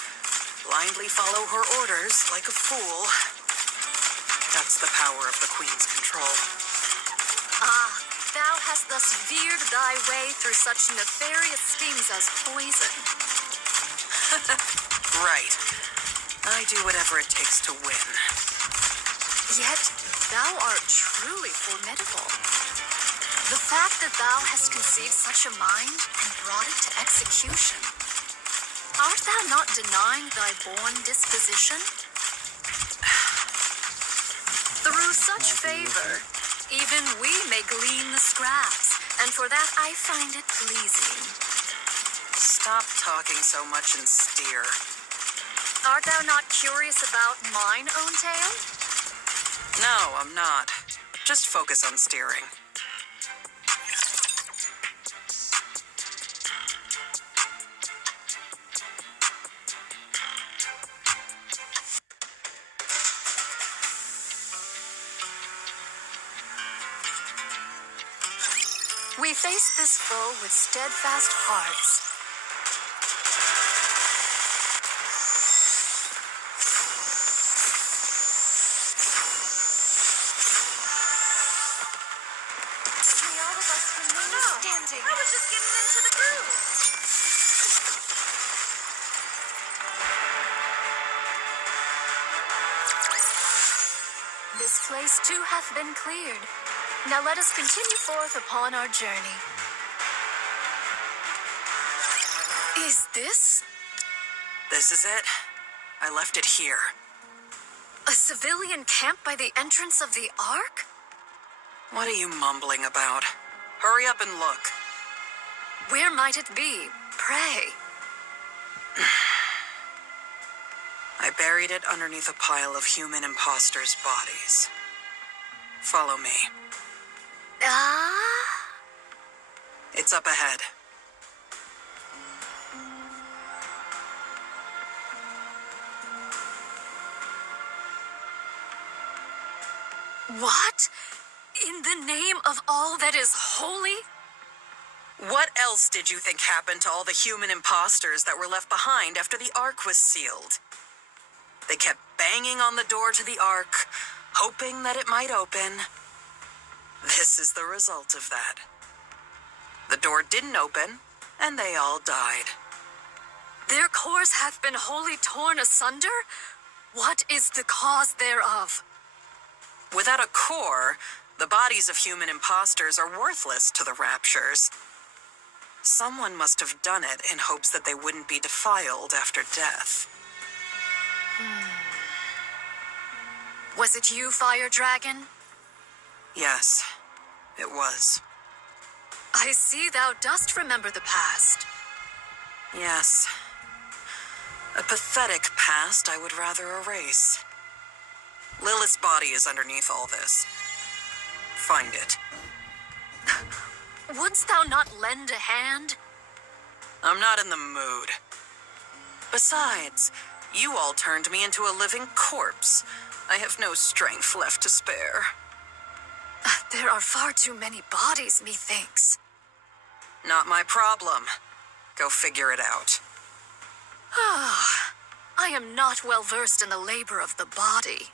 blindly follow her orders like a fool. That's the power of the queen's control. Ah, thou hast thus veered thy way through such nefarious schemes as poison. Right. I do whatever it takes to win. Yet, thou art truly formidable. The fact that thou hast conceived such a mind and brought it to execution. Art thou not denying thy born disposition? Through such favor, even we may glean the scraps, and for that I find it pleasing. Stop talking so much and steer. Art thou not curious about mine own tale? No, I'm not. Just focus on steering. We face this foe with steadfast hearts. May all of us remain standing. I was just getting into the groove. This place too hath been cleared. Now let us continue forth upon our journey. Is this This is it. I left it here. a civilian camp by the entrance of the Ark? What are you mumbling about? Hurry up and look. Where might it be? Pray. I buried it underneath a pile of human imposters' bodies. Follow me. Ah? It's up ahead. What? In the name of all that is holy? What else did you think happened to all the human imposters that were left behind after the Ark was sealed? They kept banging on the door to the Ark, hoping that it might open. This is the result of that. The door didn't open, and they all died. Their cores hath been wholly torn asunder? What is the cause thereof? Without a core, the bodies of human imposters are worthless to the Raptures. Someone must have done it in hopes that they wouldn't be defiled after death. Was it you, Fire Dragon? Yes, it was. I see thou dost remember the past. Yes. A pathetic past I would rather erase. Lilith's body is underneath all this. Find it. Wouldst thou not lend a hand? I'm not in the mood. Besides, you all turned me into a living corpse. I have no strength left to spare. There are far too many bodies, methinks. Not my problem. Go figure it out. I am not well versed in the labor of the body.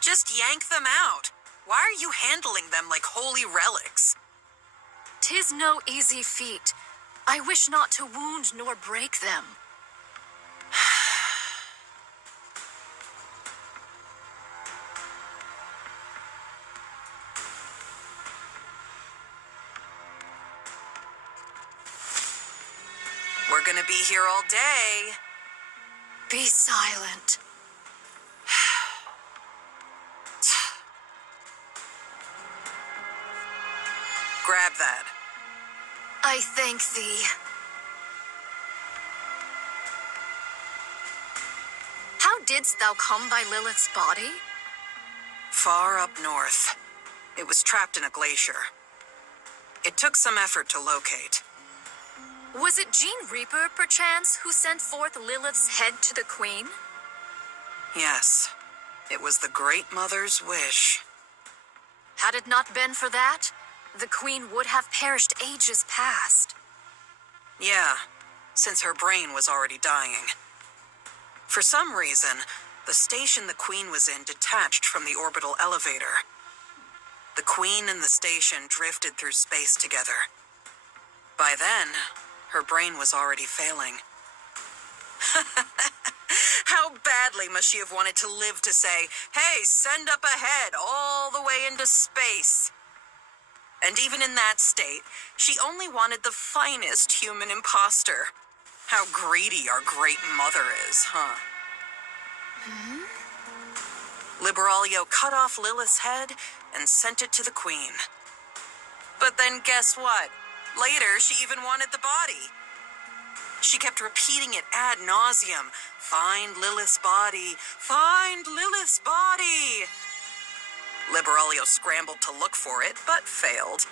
Just yank them out. Why are you handling them like holy relics? 'Tis no easy feat. I wish not to wound nor break them. We're gonna be here all day. Be silent. Grab that. I thank thee. How didst thou come by Lilith's body? Far up north. It was trapped in a glacier. It took some effort to locate. Was it Gene Reaper, perchance, who sent forth Lilith's head to the Queen? Yes. It was the Great Mother's wish. Had it not been for that, the Queen would have perished ages past. Yeah, since her brain was already dying. For some reason, the station the Queen was in detached from the orbital elevator. The Queen and the station drifted through space together. By then, her brain was already failing. How badly must she have wanted to live to say, "Hey, send up ahead all the way into space"? And even in that state, she only wanted the finest human imposter. How greedy our Great Mother is, huh? Liberaglio cut off Lilith's head and sent it to the Queen. But then guess what? Later, she even wanted the body. She kept repeating it ad nauseum. Find Lilith's body. Find Lilith's body. Liberaglio scrambled to look for it, but failed.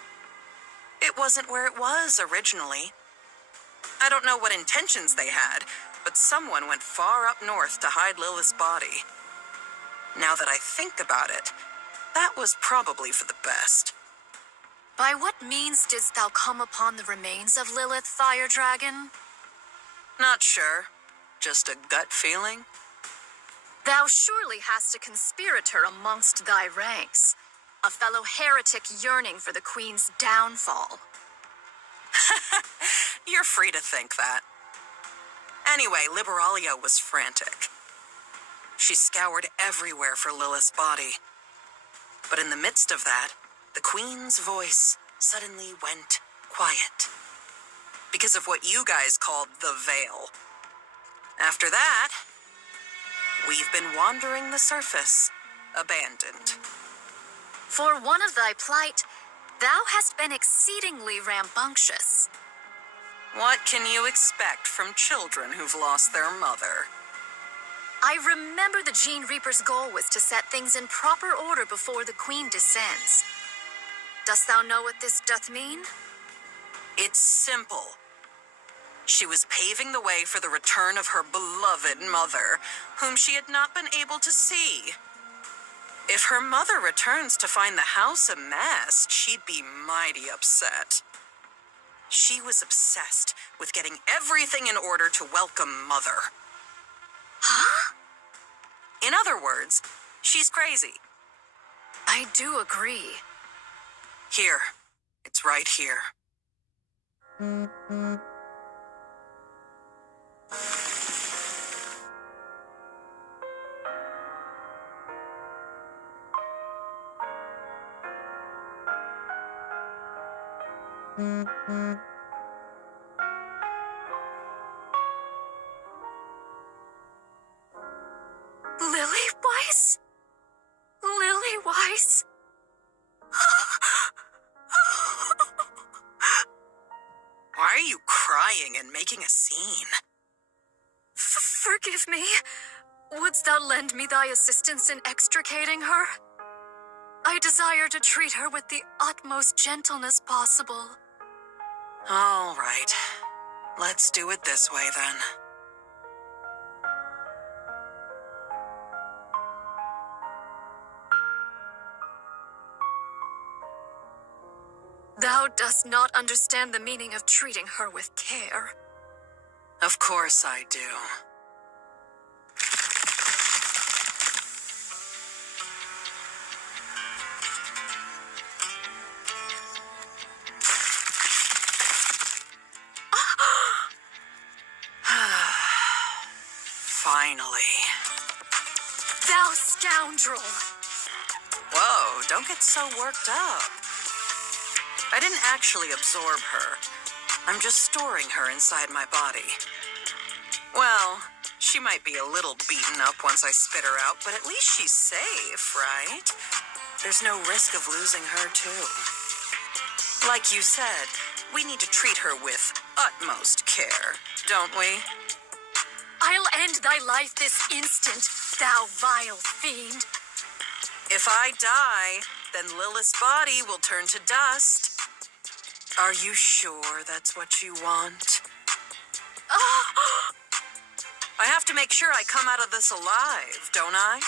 It wasn't where it was originally. I don't know what intentions they had, but someone went far up north to hide Lilith's body. Now that I think about it, that was probably for the best. By what means didst thou come upon the remains of Lilith, Fire Dragon? Not sure. Just a gut feeling. Thou surely hast a conspirator amongst thy ranks, a fellow heretic yearning for the Queen's downfall. You're free to think that. Anyway, Liberaglio was frantic. She scoured everywhere for Lilith's body. But in the midst of that, the Queen's voice suddenly went quiet. Because of what you guys called the Veil. After that, we've been wandering the surface, abandoned. For one of thy plight, thou hast been exceedingly rambunctious. What can you expect from children who've lost their mother? I remember the Gene Reaper's goal was to set things in proper order before the Queen descends. Dost thou know what this doth mean? It's simple. She was paving the way for the return of her beloved mother, whom she had not been able to see. If her mother returns to find the house a mess, she'd be mighty upset. She was obsessed with getting everything in order to welcome Mother. Huh? In other words, she's crazy. I do agree. Here. It's right here. Lily Weiss? Lily Weiss? Why are you crying and making a scene? Forgive me. Wouldst thou lend me thy assistance in extricating her? I desire to treat her with the utmost gentleness possible. All right. Let's do it this way, then. Thou dost not understand the meaning of treating her with care. Of course I do. Finally. Thou scoundrel! Whoa, don't get so worked up. I didn't actually absorb her. I'm just storing her inside my body. Well, she might be a little beaten up once I spit her out, but at least she's safe, right? There's no risk of losing her, too. Like you said, we need to treat her with utmost care, don't we? I'll end thy life this instant, thou vile fiend. If I die, then Lilith's body will turn to dust. Are you sure that's what you want? I have to make sure I come out of this alive, don't I?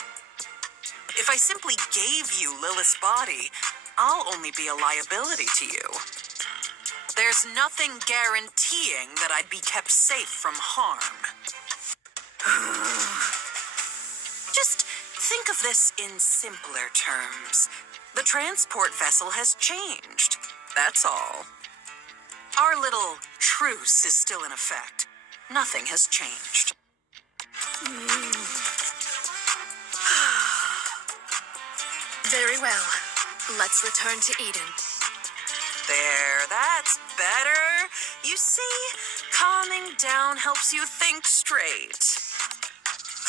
If I simply gave you Lilith's body, I'll only be a liability to you. There's nothing guaranteeing that I'd be kept safe from harm. Just think of this in simpler terms. The transport vessel has changed. That's all. Our little truce is still in effect. Nothing has changed. Very well. Let's return to Eden. There, that's better. You see, calming down helps you think straight.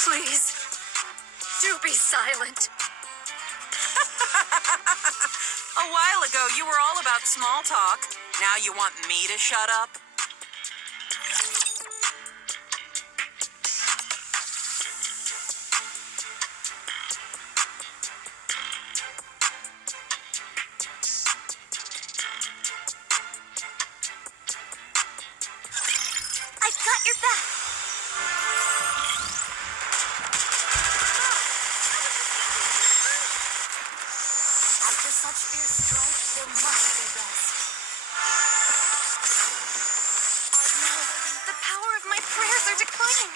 Please, do be silent. A while ago, you were all about small talk. Now you want me to shut up? I've got your back. After such fierce strife, there must be rest. No, the power of my prayers are declining.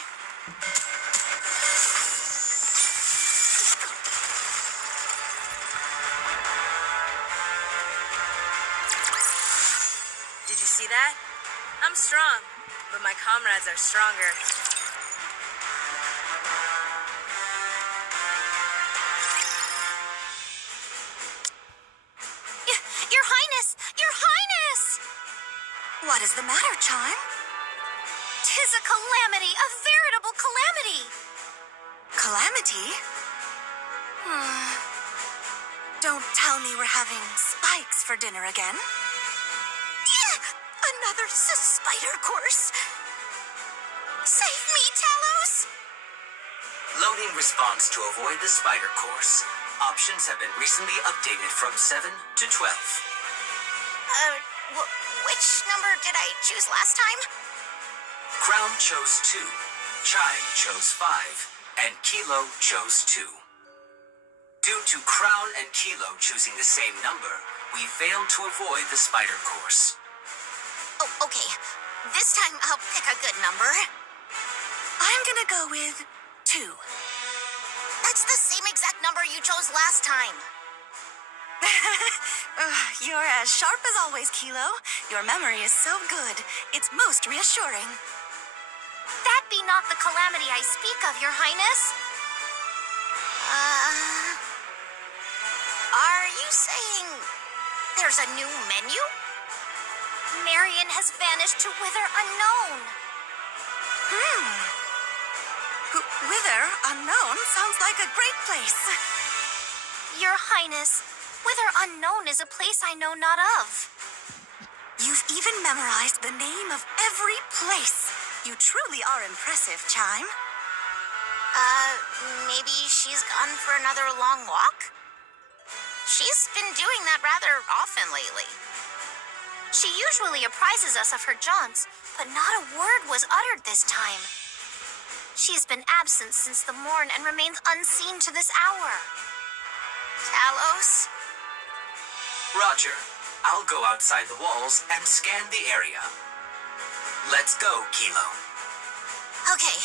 Did you see that? I'm strong, but my comrades are stronger. Your Highness! Your Highness! What is the matter, Chime? 'Tis a calamity, a veritable calamity! Calamity? Don't tell me we're having spikes for dinner again. Another spider course! Save me, Talos! Loading response to avoid the spider course. Options have been recently updated from 7 to 12. Which number did I choose last time? Crown chose 2, Chime chose 5, and Kilo chose 2. Due to Crown and Kilo choosing the same number, we failed to avoid the spider course. Oh, okay. This time I'll pick a good number. I'm gonna go with 2. That's the same exact number you chose last time. You're as sharp as always, Kilo. Your memory is so good. It's most reassuring. That be not the calamity I speak of, Your Highness. Are you saying there's a new menu? Marion has vanished to Wither Unknown. Wither Unknown sounds like a great place. Your Highness, Wither Unknown is a place I know not of. You've even memorized the name of every place. You truly are impressive, Chime. Maybe she's gone for another long walk? She's been doing that rather often lately. She usually apprises us of her jaunts, but not a word was uttered this time. She's been absent since the morn and remains unseen to this hour. Talos? Roger, I'll go outside the walls and scan the area. Let's go, Kilo. Okay,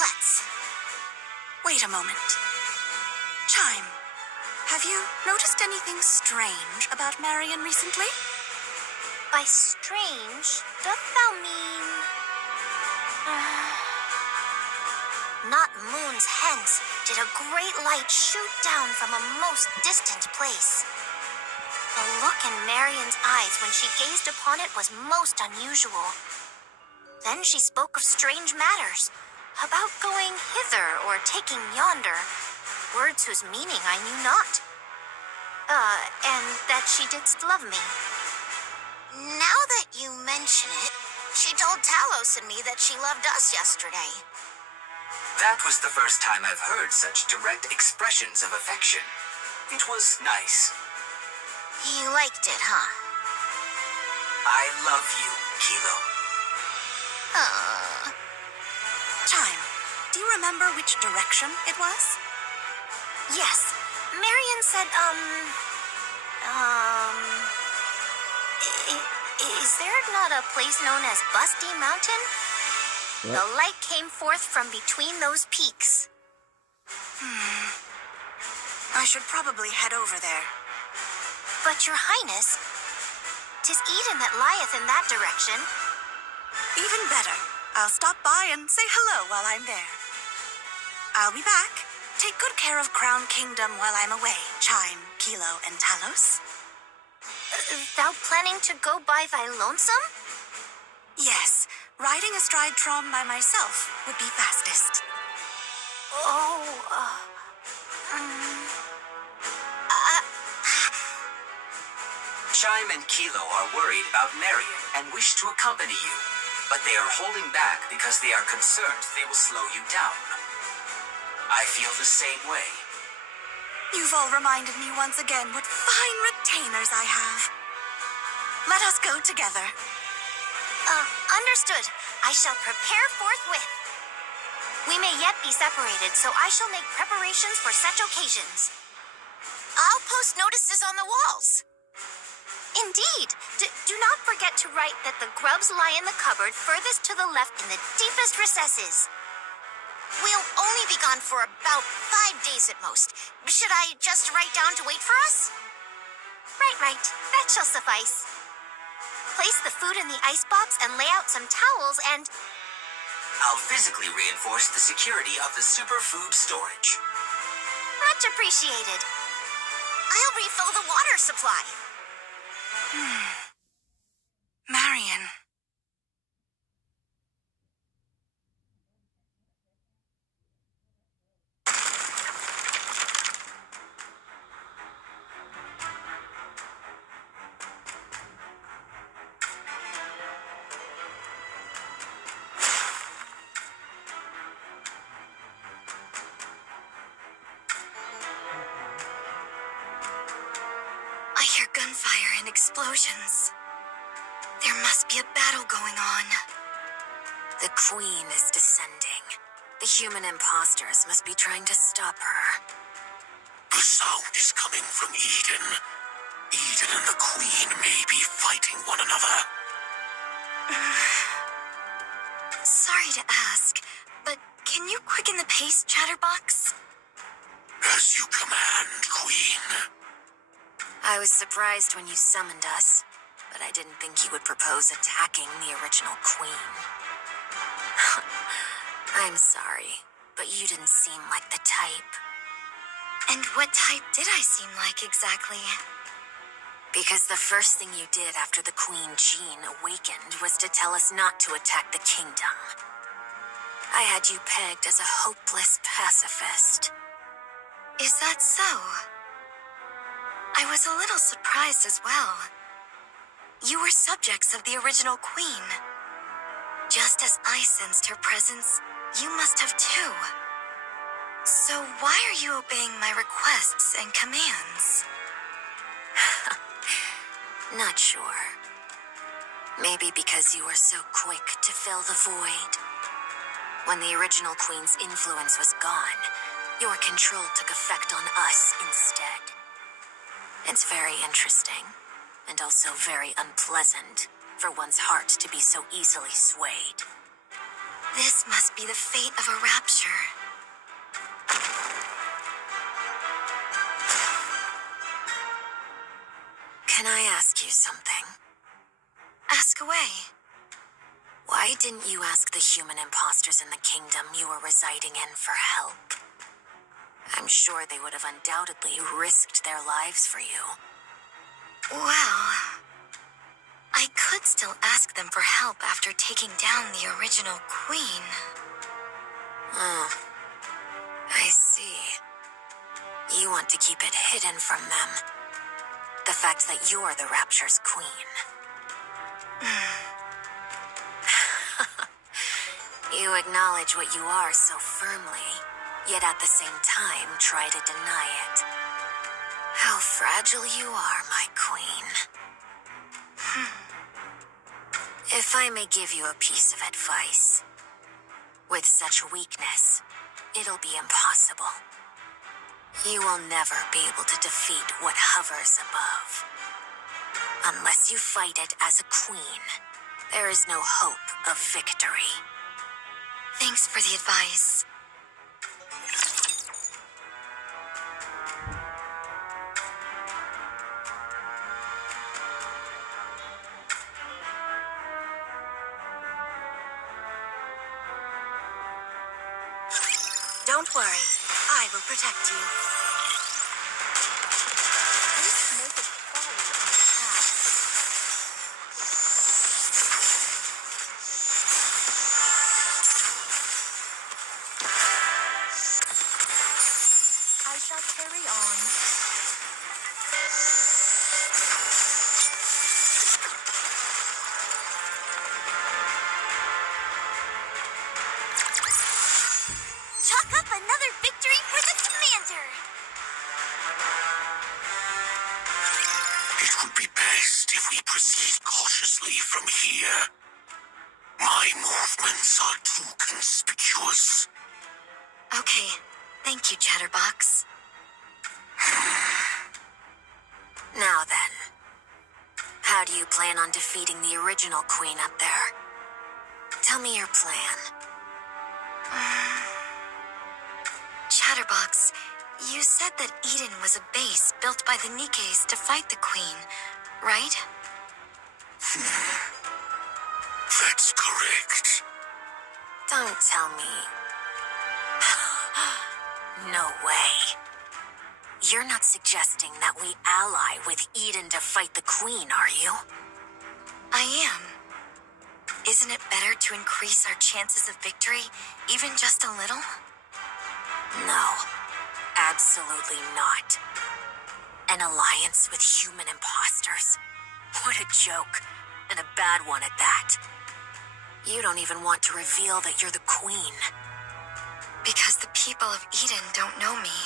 let's. Wait a moment. Chime, have you noticed anything strange about Marion recently? By strange, doth thou mean... Not moons hence did a great light shoot down from a most distant place. The look in Marion's eyes when she gazed upon it was most unusual. Then she spoke of strange matters, about going hither or taking yonder, words whose meaning I knew not. And that she didst love me. Now that you mention it, she told Talos and me that she loved us yesterday. That was the first time I've heard such direct expressions of affection. It was nice. You liked it, huh? I love you, Kilo. Chime, do you remember which direction it was? Yes. Marion said, is there not a place known as Busty Mountain? What? The light came forth from between those peaks. I should probably head over there. But your highness, 'tis Eden that lieth in that direction. Even better. I'll stop by and say hello while I'm there. I'll be back. Take good care of Crown Kingdom while I'm away, Chime, Kilo, and Talos. Thou planning to go by thy lonesome? Yes, riding astride Trom by myself would be fastest. Chime and Kilo are worried about Marion and wish to accompany you, but they are holding back because they are concerned they will slow you down. I feel the same way. You've all reminded me once again what fine retainers I have. Let us go together. Understood. I shall prepare forthwith. We may yet be separated, so I shall make preparations for such occasions. I'll post notices on the walls. Indeed. Do not forget to write that the grubs lie in the cupboard furthest to the left in the deepest recesses. We'll only be gone for about 5 days at most. Should I just write down to wait for us? Right. That shall suffice. Place the food in the icebox and lay out some towels and... I'll physically reinforce the security of the superfood storage. Much appreciated. I'll refill the water supply. Marion. I hear gunfire and explosions. There must be a battle going on. The Queen is descending. The human imposters must be trying to stop her. The sound is coming from Eden. Eden and the Queen may be fighting one another. Sorry to ask, but can you quicken the pace, Chatterbox? As you command, Queen. I was surprised when you summoned us, but I didn't think you would propose attacking the original Queen. I'm sorry, but you didn't seem like the type. And what type did I seem like exactly? Because the first thing you did after the Queen Jean awakened was to tell us not to attack the kingdom. I had you pegged as a hopeless pacifist. Is that so? I was a little surprised as well. You were subjects of the original Queen. Just as I sensed her presence, you must have too. So why are you obeying my requests and commands? Not sure. Maybe because you were so quick to fill the void. When the original Queen's influence was gone, your control took effect on us instead. It's very interesting. and also very unpleasant for one's heart to be so easily swayed. This must be the fate of a rapture. Can I ask you something? Ask away. Why didn't you ask the human imposters in the kingdom you were residing in for help? I'm sure they would have undoubtedly risked their lives for you. Well, I could still ask them for help after taking down the original queen. Oh, I see. You want to keep it hidden from them. The fact that you're the Rapture's queen. You acknowledge what you are so firmly, yet at the same time try to deny it. How fragile you are, my queen. If I may give you a piece of advice, with such weakness, it'll be impossible. You will never be able to defeat what hovers above. Unless you fight it as a queen, there is no hope of victory. Thanks for the advice. Don't worry, I will protect you. This make it follow on the path. I shall carry on. Chalk up another victory for the commander! It would be best if we proceed cautiously from here. My movements are too conspicuous. Okay, thank you, Chatterbox. Now then, how do you plan on defeating the original queen up there? Tell me your plan. Chatterbox, you said that Eden was a base built by the Nikkes to fight the queen, right? That's correct. Don't tell me. No way. You're not suggesting that we ally with Eden to fight the queen, are you? I am. Isn't it better to increase our chances of victory, even just a little? No, absolutely not. An alliance with human imposters? What a joke, and a bad one at that. You don't even want to reveal that you're the queen. Because the people of Eden don't know me.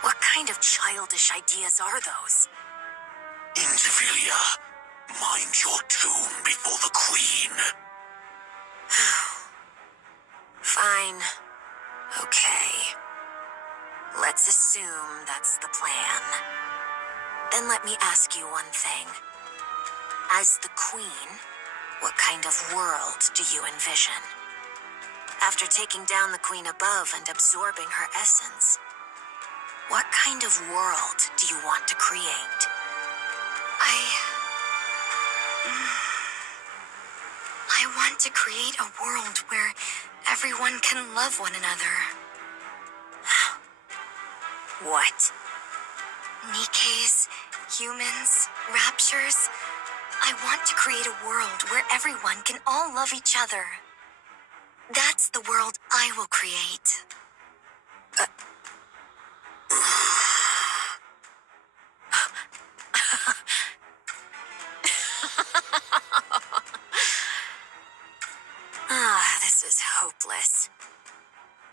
What kind of childish ideas are those? Indivilia, mind your tune before the queen. Fine. Okay. Let's assume that's the plan. Then let me ask you one thing. As the queen, what kind of world do you envision? After taking down the queen above and absorbing her essence, what kind of world do you want to create? I want to create a world where everyone can love one another. What? Nikkes, humans, raptures. I want to create a world where everyone can all love each other. That's the world I will create. This is hopeless.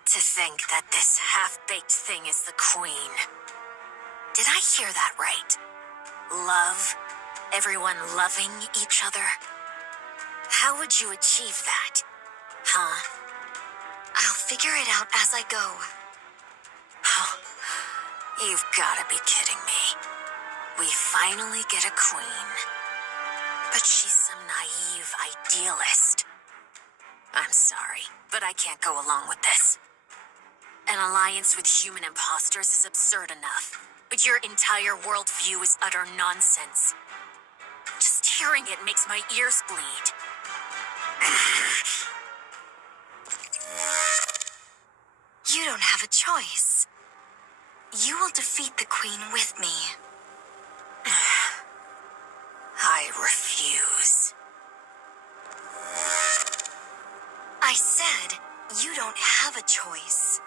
To think that this half-baked thing is the queen. Did I hear that right? Love? Everyone loving each other? How would you achieve that? Huh? I'll figure it out as I go. You've gotta be kidding me. We finally get a queen. But she's some naive idealist. I'm sorry, but I can't go along with this. An alliance with human imposters is absurd enough, but your entire worldview is utter nonsense. Just hearing it makes my ears bleed. You don't have a choice. You will defeat the queen with me. I refuse. I said, you don't have a choice.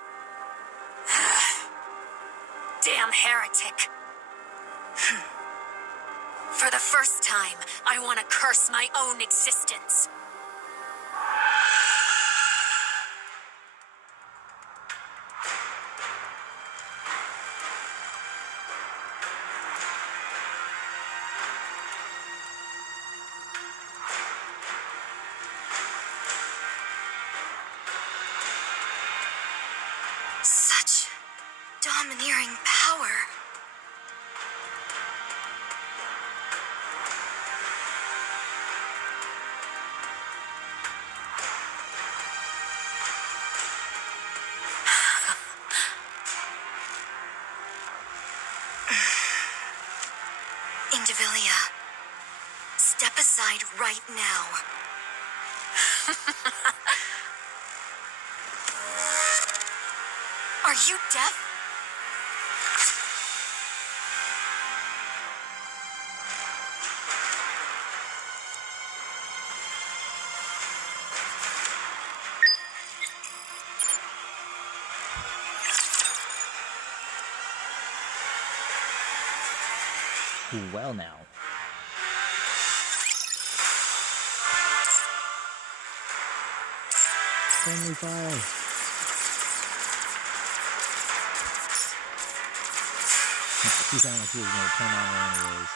Damn heretic. For the first time, I want to curse my own existence. Such domineering power. Indivilia, step aside right now. Are you deaf? Well now. Friendly fire. She sounded like she was gonna turn on her anyways.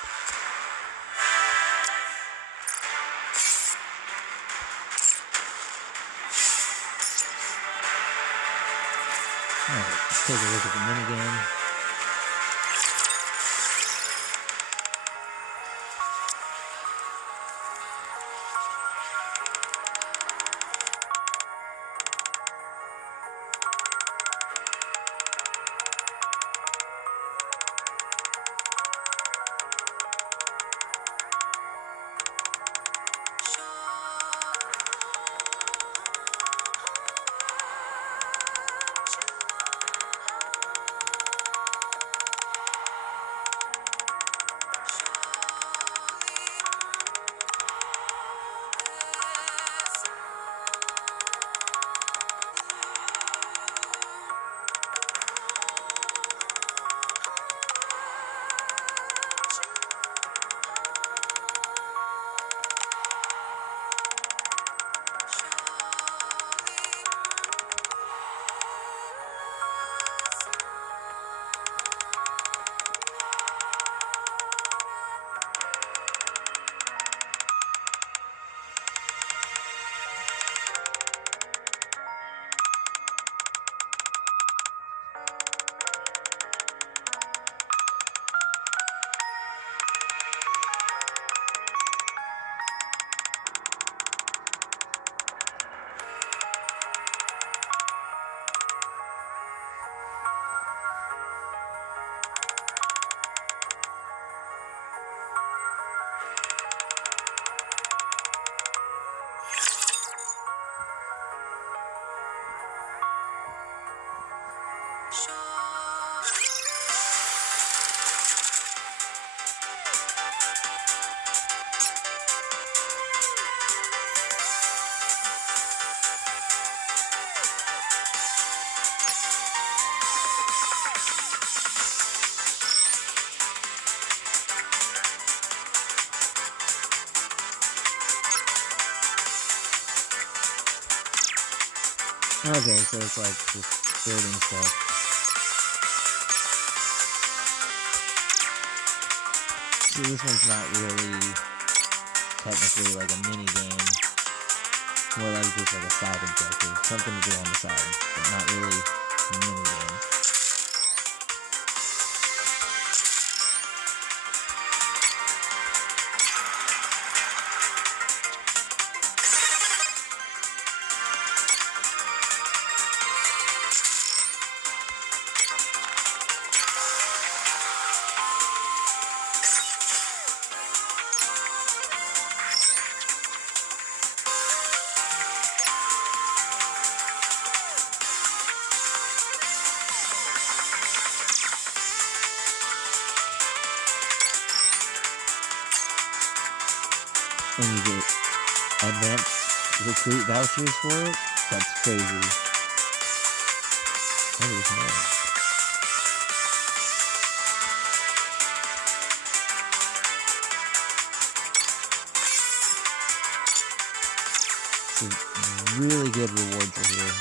Alright, let's take a look at the minigame. Okay, so it's like just building stuff. See, this one's not really technically like a mini game. More like just like a side objective. Something to do on the side, but not really a mini game. and you get advanced recruit vouchers for it. That's crazy. Holy smokes. Some really good rewards over here.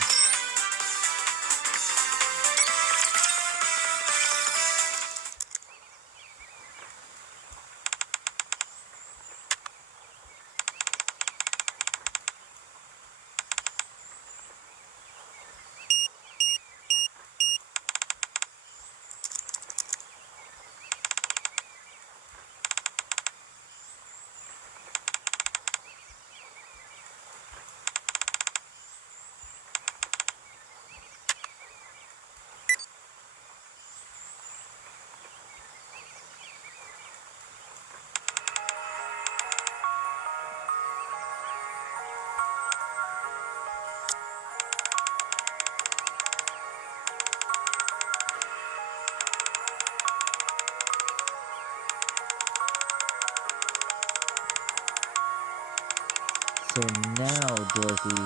So now Dorothy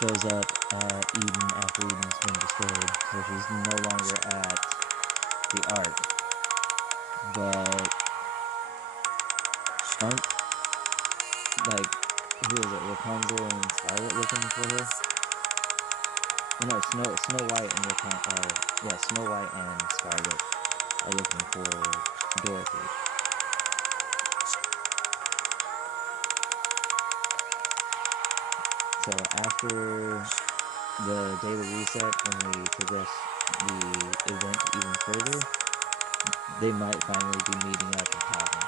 shows up at Eden after Eden's been destroyed, so she's no longer at the Ark. But aren't, like, who is it, Rapunzel and Scarlet looking for her? Oh, no, Snow White and Snow White and Scarlet are looking for Dorothy. So after the daily reset, when we progress the event even further, they might finally be meeting up and talking.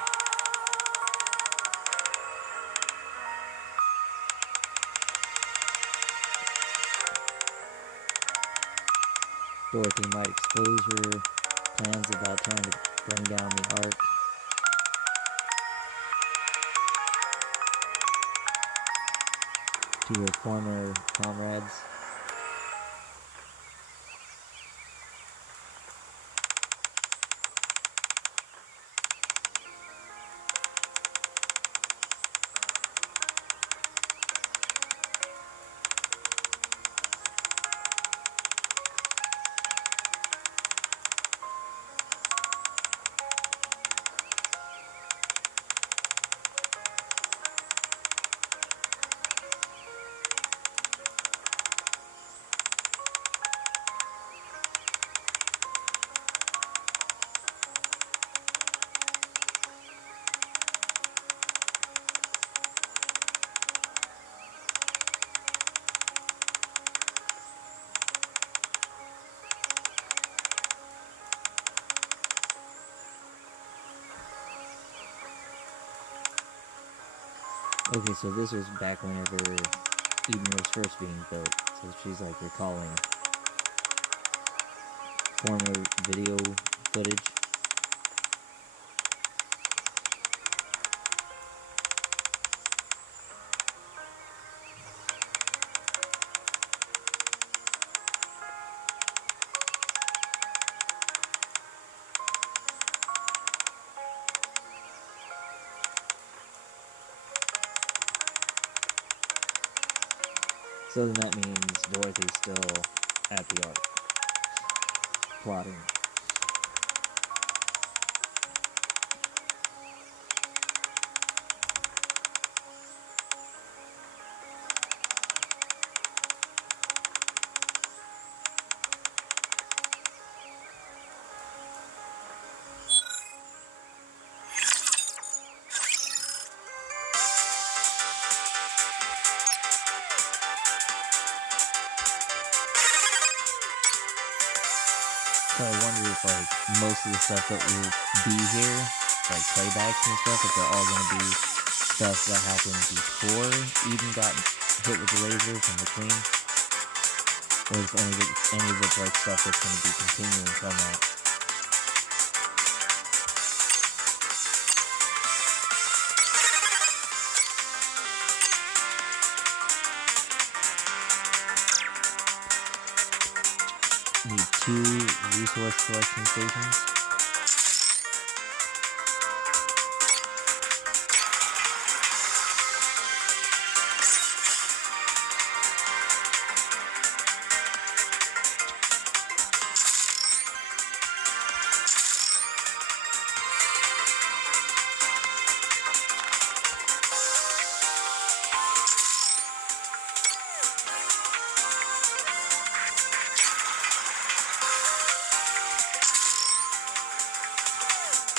Dorothy might expose her plans about trying to bring down the Ark. To her former comrades. Okay, so this was back whenever Eden was first being built, so she's like recalling former video footage. So then that means Dorothy's still at the Ark, plotting. So I wonder if, like, most of the stuff that will be here, like playbacks and stuff, if they're all going to be stuff that happened before Eden got hit with the laser from the Queen, or if any of it's like stuff that's going to be continuing from that. Need 2 resource collection stations.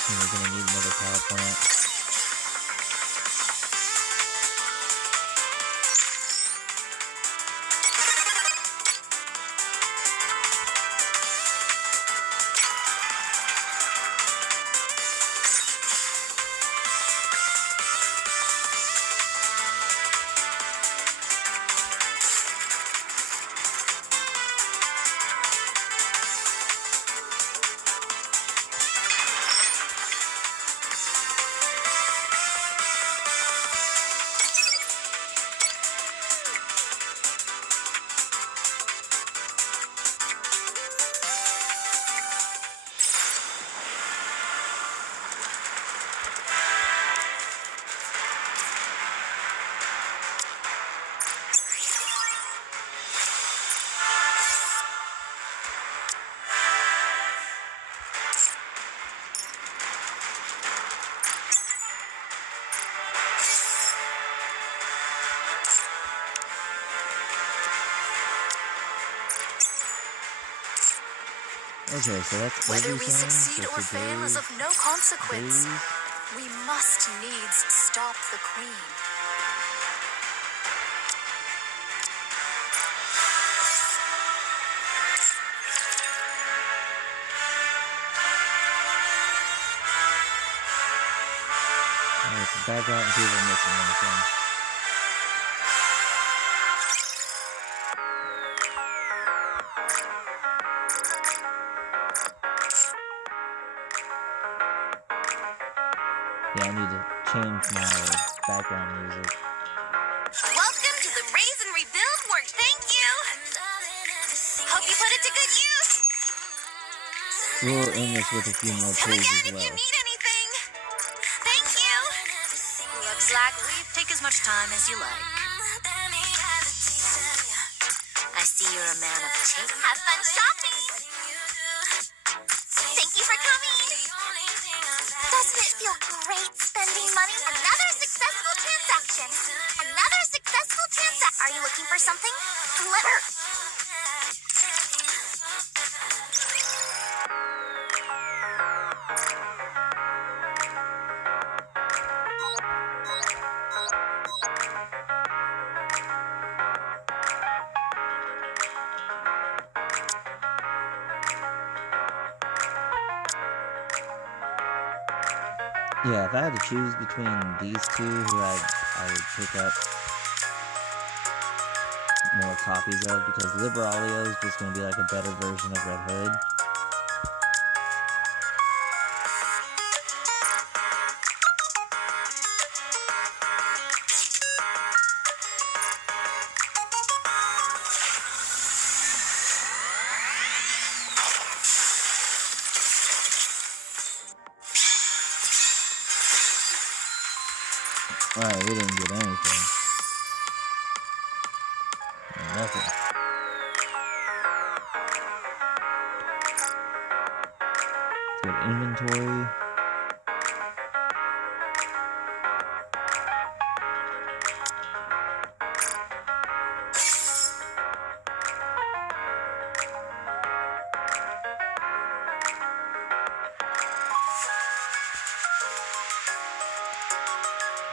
And we're gonna need another power plant. Okay, so that's Whether everything we succeed for or fail is of today's no consequence. days. We must needs stop the Queen. Alright, so back out and see if we're missing anything. Yeah, I need to change my background music. Welcome to the Raise and Rebuild work, thank you! Hope you put it to good use! We'll end this with a few more Come tools again as if you well. need anything! Thank you! Looks like we take as much time as you like. I see you're a man of taste. Have fun shopping! Thank you for coming! Doesn't it feel great spending money? Another successful transaction! Another successful transaction! Are you looking for something? Let her... Yeah, if I had to choose between these two, who I would pick up more copies of, because Liberalio is just going to be like a better version of Red Hood. Alright, we didn't get anything. Nothing. Let's go to inventory.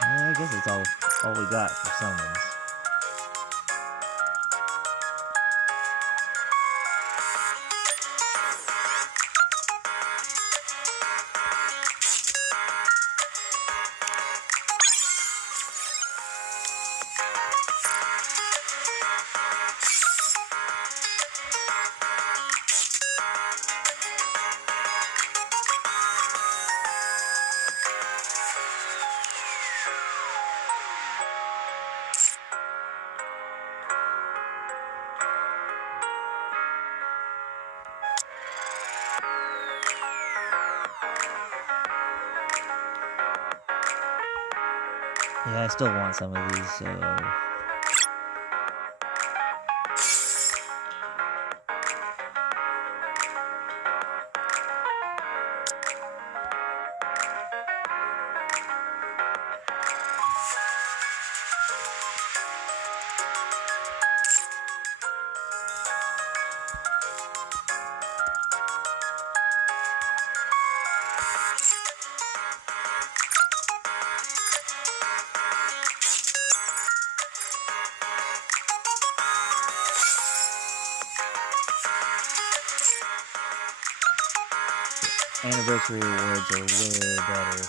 Yeah, I guess that's all we got for summons. Yeah, I still want some of these, so... anniversary awards are way better.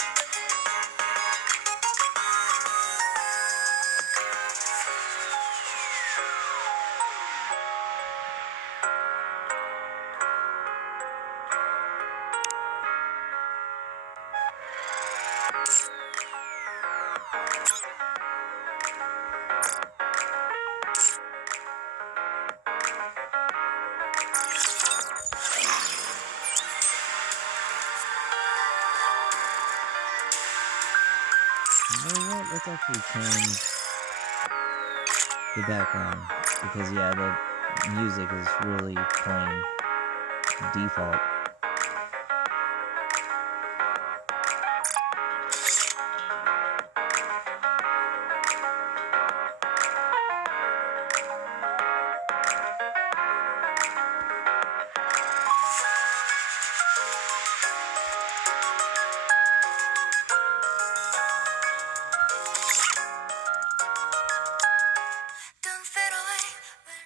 You know what? Let's actually change the background because yeah, the music is really playing default. Don't fade away when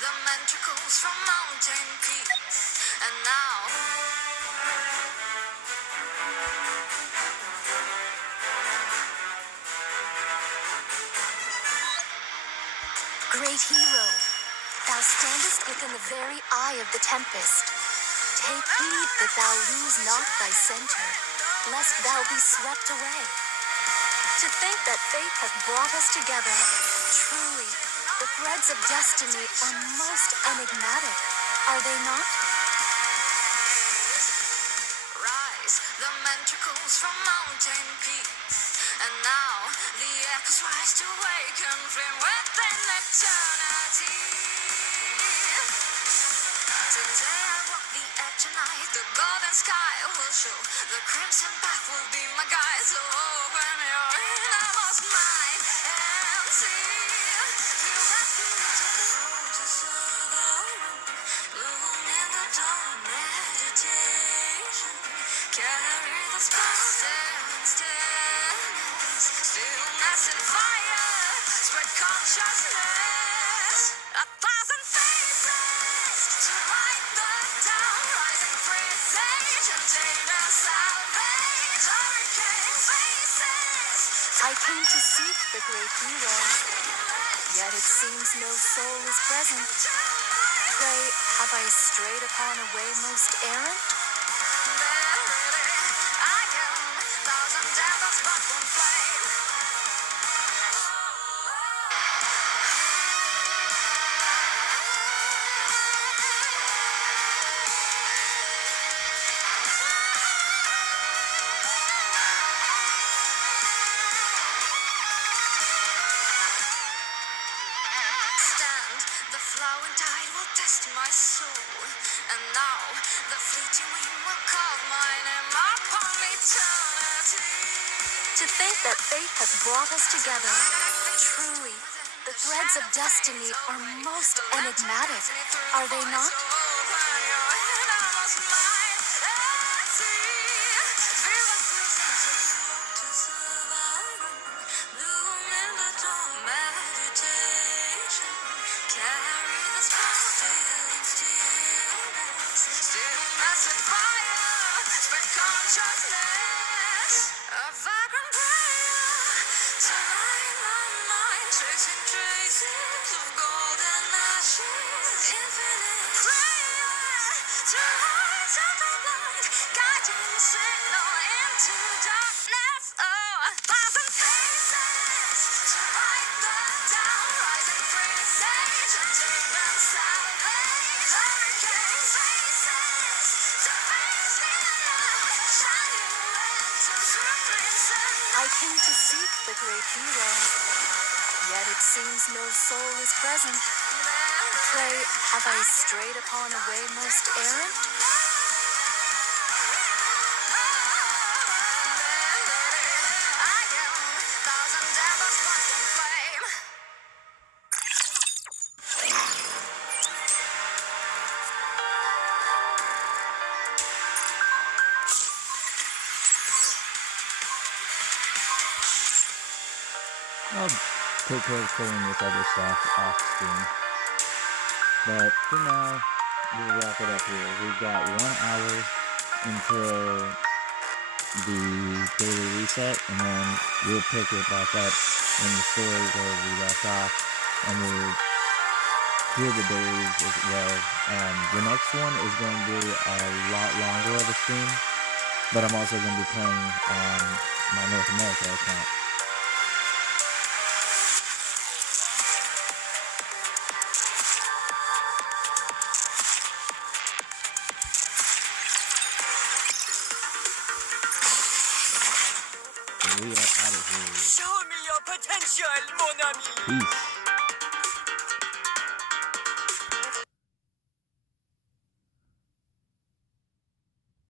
the ventricles from mountain peaks, and now Great hero, thou standest within the very eye of the tempest. Take heed that thou lose not thy center, lest thou be swept away. To think that fate hath brought us together, truly, the threads of destiny are most enigmatic, are they not? rise the ventricles from mountain peaks, and now the echoes rise to awaken flame within eternity. Today I walk the edge of night, the golden sky will show, the crimson path will be my guide, so open your innermost mind and see. Feel refuge of the roses of the room, bloom in the dawn meditation, carry the spark and stillness, stillness and fire, spread consciousness, a thousand faces to light the down, rising presage, take the salvage, hurricane faces. I came to seek the great hero, yet it seems no soul is present. Pray, have I strayed upon a way most errant? Verily, I am thousand devils but one flame. Stand, the flowing tide will test my soul, and now the fleeting wind will call my name upon eternity. To think that fate hath brought us together, truly, the threads of destiny are most enigmatic, are they not? Open your innermost mind and see. Feel the presence of waters of iron, bloom in the dawn meditation. carry the strong feelings to illness. Stillness and fire, spread consciousness. A vagrant prayer to light my mind, tracing traces of golden ashes. Infinite prayer to rise out of light, guiding signal into darkness. Oh, a thousand faces to write them down, rising presage and demon salvage. Hurricane faces to face the light, shining lanterns through crimson. I came to seek the great hero, yet it seems no soul is present. Pray, have I strayed upon a way most errant? I'll take care of pulling this other stuff off screen. But for now, we'll wrap it up here. We've got 1 hour until the daily reset, and then we'll pick it back up in the story where we left off, and we'll do the dailies as well. The next one is going to be a lot longer of a stream, but I'm also going to be playing on my North America account. We are out of here. Show me your potential, mon ami. Peace.